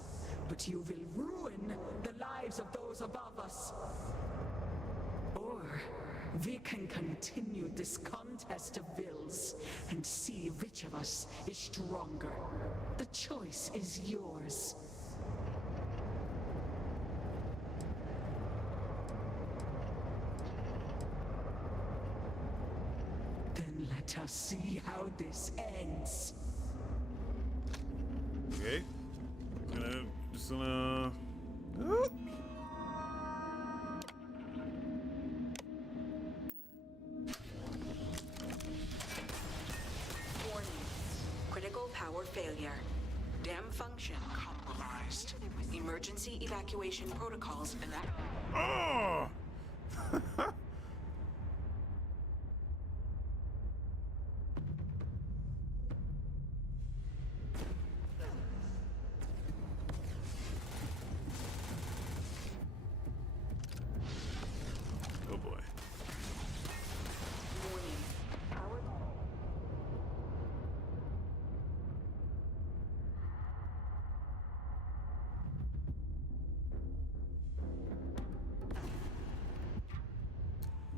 But you will ruin the lives of those above us. Or we can continue this contest of wills and see which of us is stronger. The choice is yours. Then let us see how this ends. Okay. Just gonna. Warning. Critical power connection compromised. Emergency evacuation protocols Oh! Oh boy.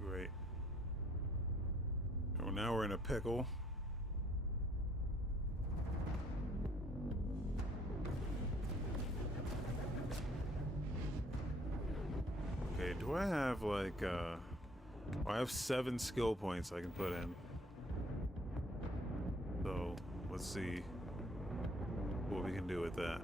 Great. Oh, now we're in a pickle. Okay, do I have like I have 7 skill points I can put in. So let's see what we can do with that.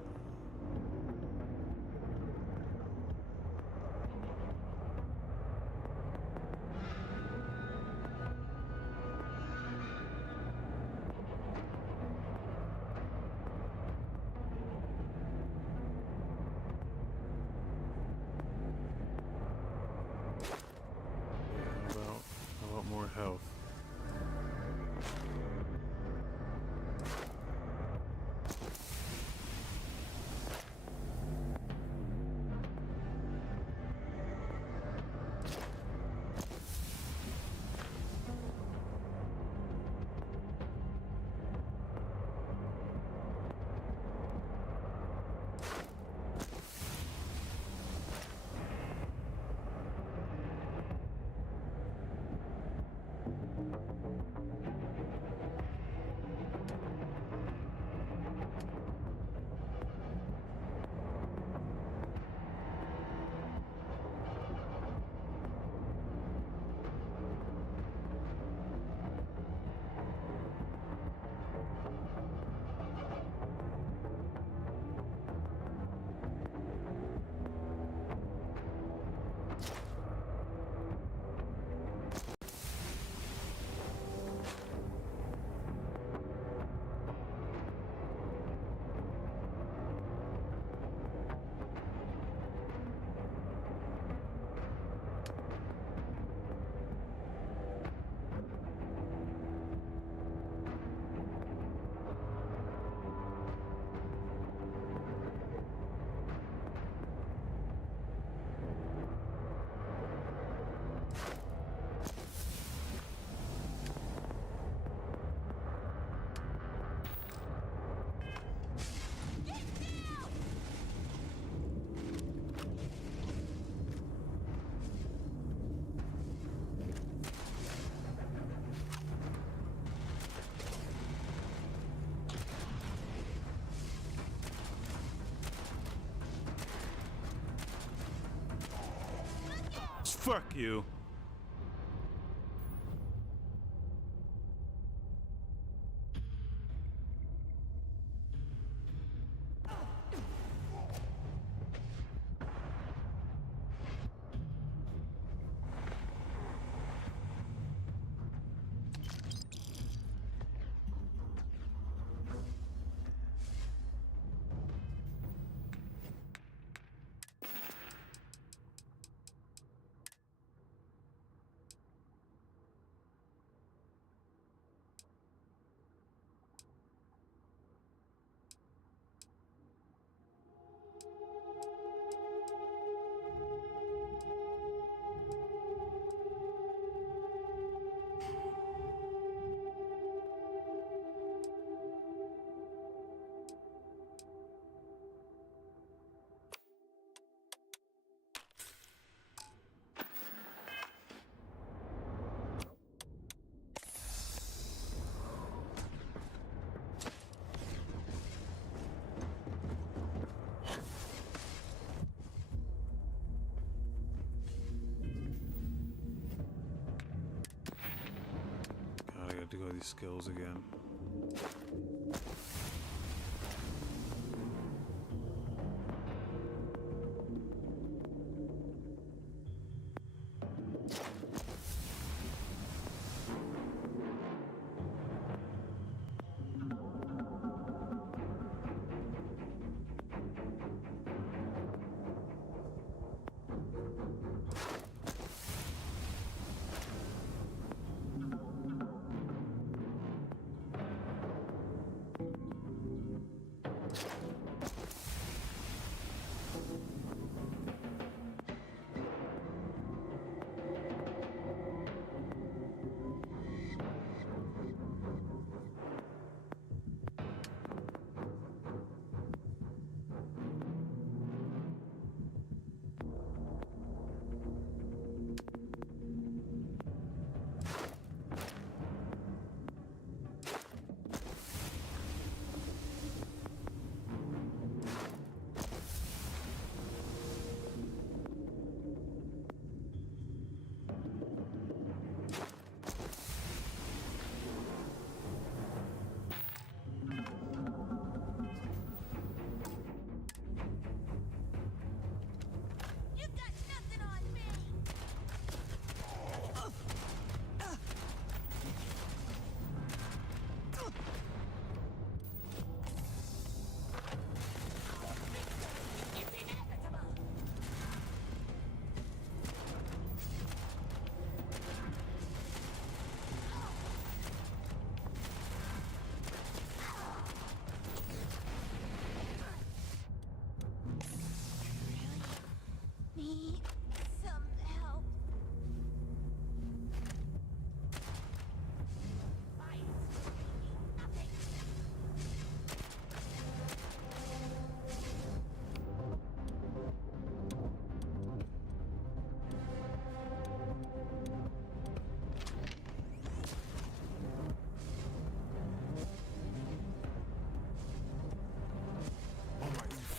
How about more health? Fuck you. To go these skills again.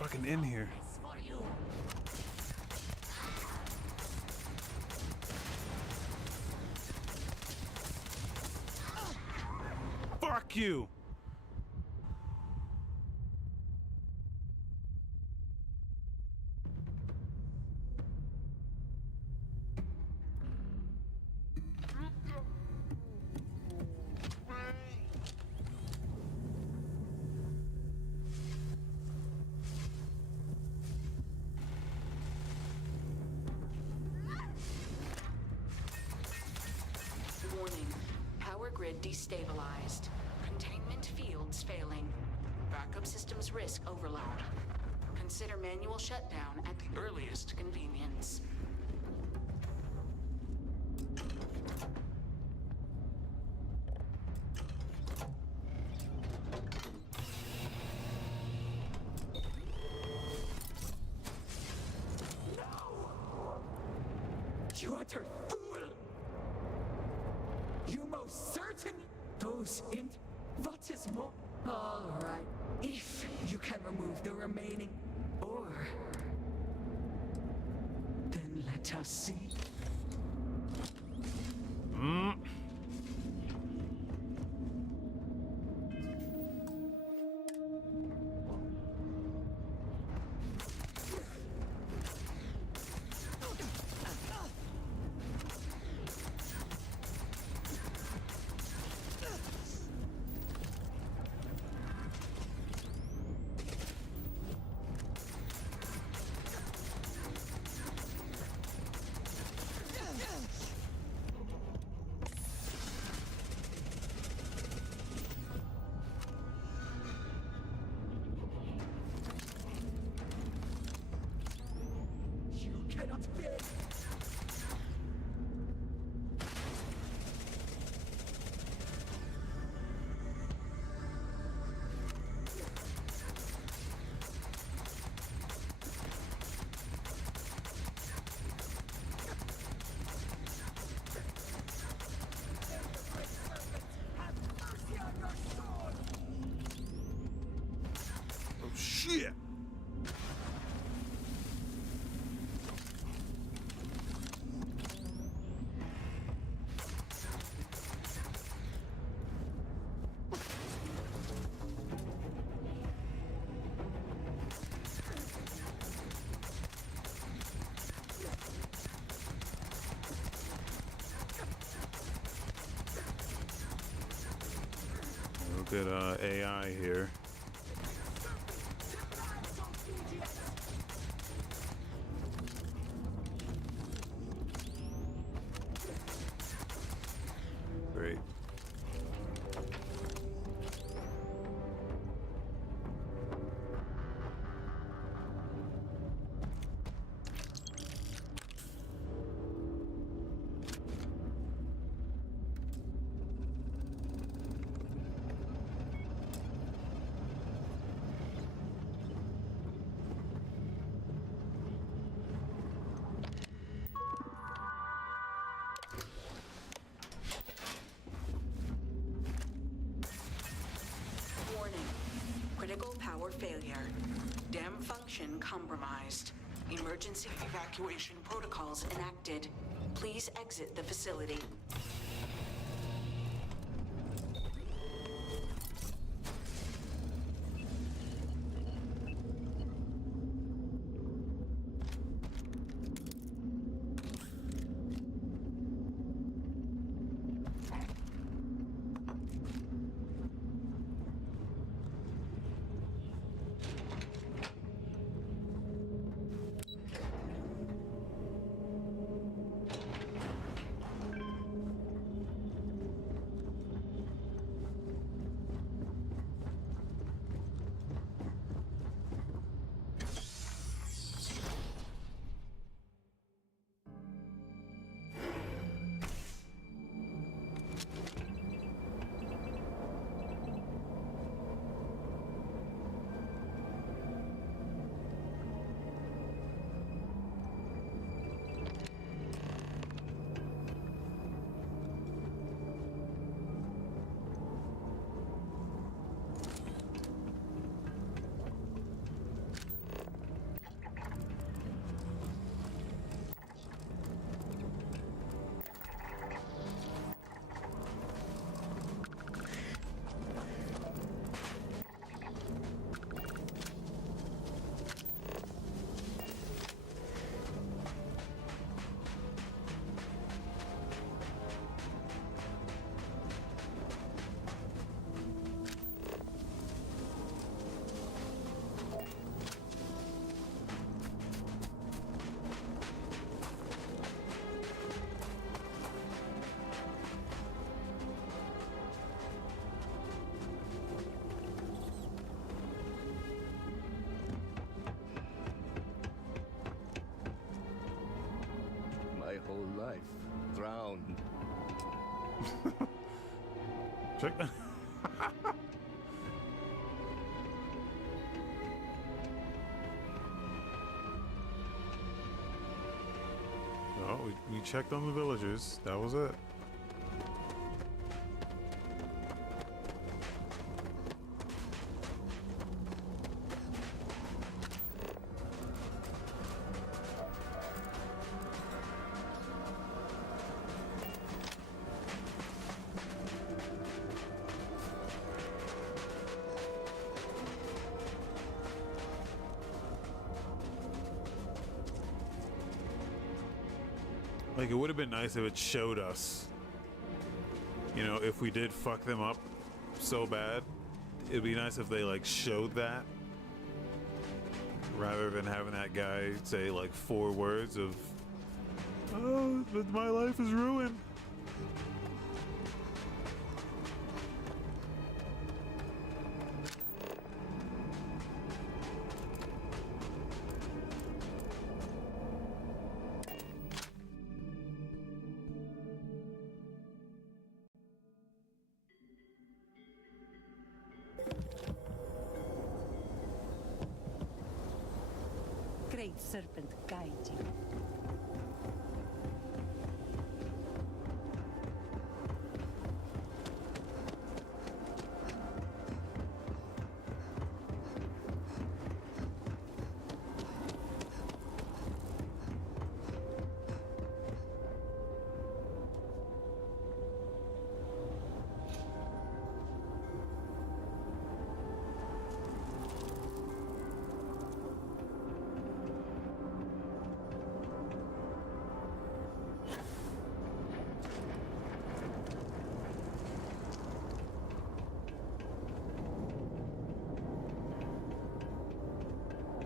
fucking in here. Fuck you! Warning. Power grid destabilized. Containment fields failing. Backup systems risk overload. Consider manual shutdown at the earliest convenience. You utter fool! You most certainly... Those in... What is more? All right. If you can remove the remaining... Or... Then let us see. Shit! Look at AI here. Great. Warning. Critical power failure. Dam function compromised. Emergency evacuation protocols enacted. Please exit the facility. whole life. Drowned. Check that. No, we checked on the villagers. That was it. Like, it would have been nice if it showed us, you know, if we did fuck them up so bad. It'd be nice if they, like, showed that rather than having that guy say, like, 4 words of, oh, but my life is ruined. Great serpent guide you.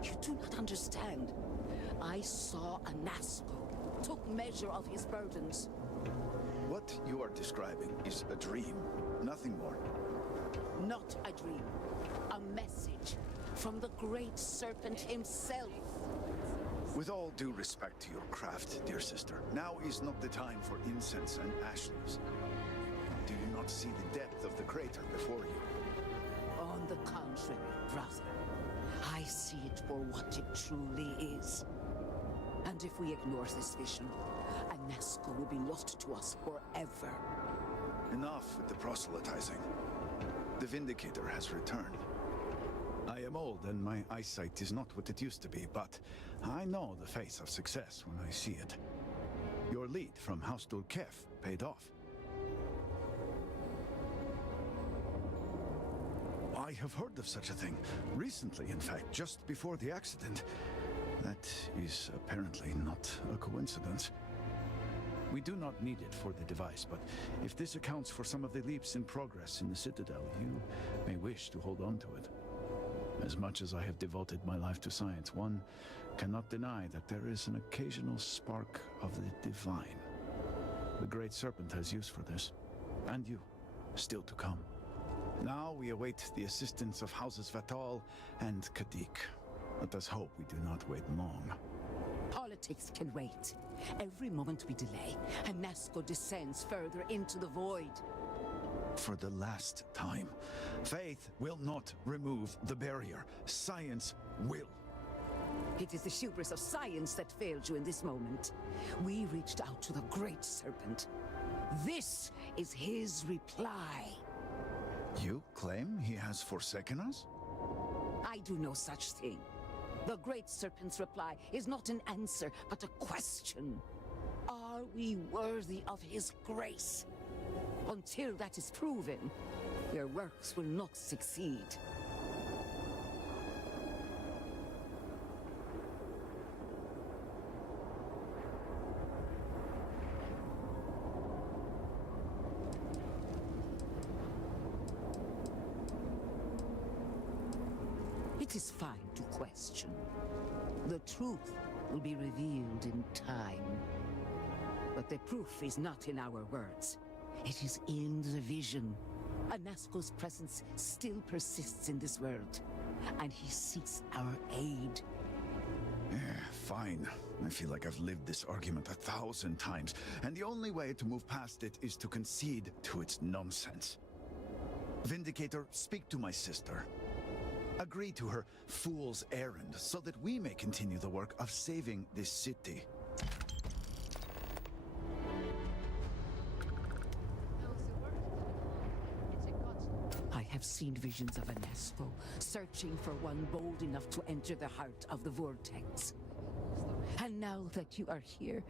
You do not understand. I saw a Nazco, took measure of his burdens. What you are describing is a dream, nothing more. Not a dream, a message from the great serpent himself. With all due respect to your craft, dear sister, now is not the time for incense and ash leaves. Do you not see the depth of the crater before you? On the contrary, brother, I see it for what it truly is. And if we ignore this vision, Anasco will be lost to us forever. Enough with the proselytizing. The Vindicator has returned. I am old and my eyesight is not what it used to be, but I know the face of success when I see it. Your lead from House Dulkef paid off. I have heard of such a thing. Recently, in fact, just before the accident. That is apparently not a coincidence. We do not need it for the device, but if this accounts for some of the leaps in progress in the Citadel, you may wish to hold on to it. As much as I have devoted my life to science, one cannot deny that there is an occasional spark of the divine. The Great Serpent has use for this, and you, still to come. Now we await the assistance of Houses Vatal and Kadik. Let us hope we do not wait long. Politics can wait. Every moment we delay, Anasco descends further into the void. For the last time, faith will not remove the barrier. Science will. It is the hubris of science that failed you in this moment. We reached out to the Great Serpent. This is his reply. You claim he has forsaken us? I do no such thing. The Great Serpent's reply is not an answer, but a question. Are we worthy of his grace? Until that is proven, your works will not succeed. It is fine to question. The truth will be revealed in time. But the proof is not in our words. It is in the vision. Anasco's presence still persists in this world, and he seeks our aid. Fine. I feel like I've lived this argument 1,000 times, and the only way to move past it is to concede to its nonsense. Vindicator, speak to my sister. Agree to her fool's errand so that we may continue the work of saving this city. I have seen visions of Anasco, searching for one bold enough to enter the heart of the vortex. And now that you are here,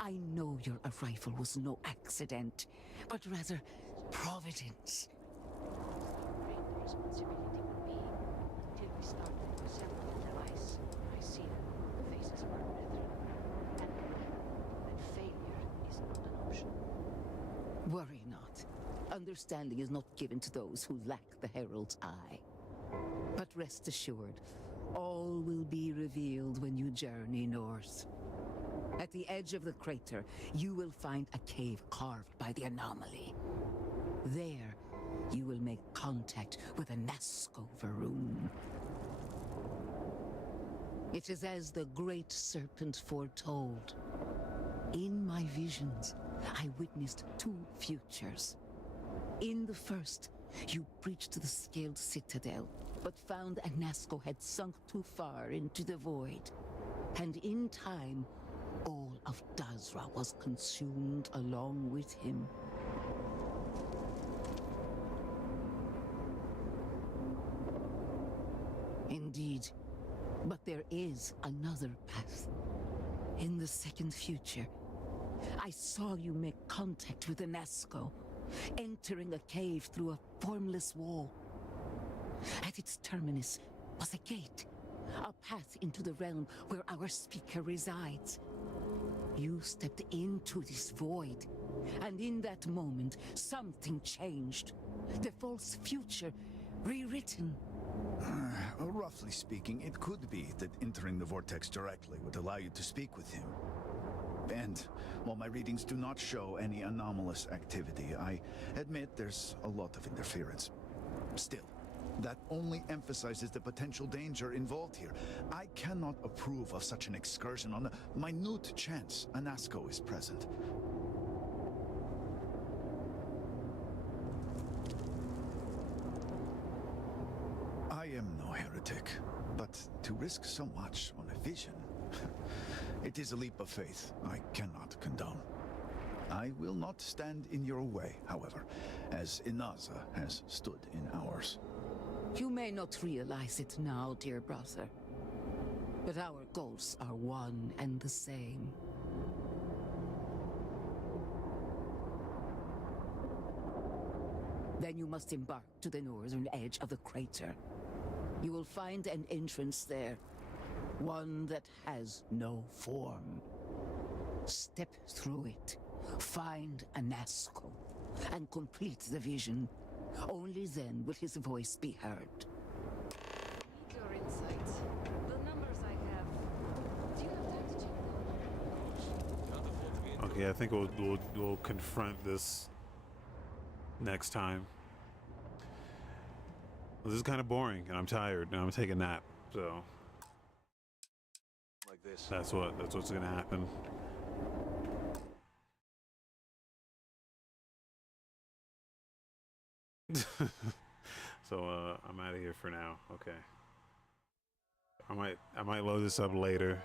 I know your arrival was no accident, but rather providence. Worry not. Understanding is not given to those who lack the Herald's eye. But rest assured, all will be revealed when you journey north. At the edge of the crater, you will find a cave carved by the anomaly. There, you will make contact with a Nazco Varun. It is as the great serpent foretold. In my visions, I witnessed two futures. In the first, you breached the scaled citadel, but found Anasco had sunk too far into the void. And in time, all of Dazra was consumed along with him. Indeed, but there is another path. In the second future, I saw you make contact with Anasco, entering a cave through a formless wall. At its terminus was a gate, a path into the realm where our speaker resides. You stepped into this void, and in that moment, something changed. The false future rewritten. Roughly speaking, it could be that entering the vortex directly would allow you to speak with him. And while my readings do not show any anomalous activity, I admit there's a lot of interference. Still, that only emphasizes the potential danger involved here. I cannot approve of such an excursion on a minute chance Anasco is present. I am no heretic, but to risk so much on a vision, it is a leap of faith I cannot condone. I will not stand in your way, however, as Inaza has stood in ours. You may not realize it now, dear brother, but our goals are one and the same. Then you must embark to the northern edge of the crater. You will find an entrance there, one that has no form. Step through it, find Anasco, and complete the vision. Only then will his voice be heard. Need your insights. The numbers I have. Do you have time to check them? Okay, I think we'll confront this next time. This is kind of boring, and I'm tired, and I'm gonna take a nap. So like this. That's what's gonna happen. So I'm out of here for now. Okay. I might load this up later.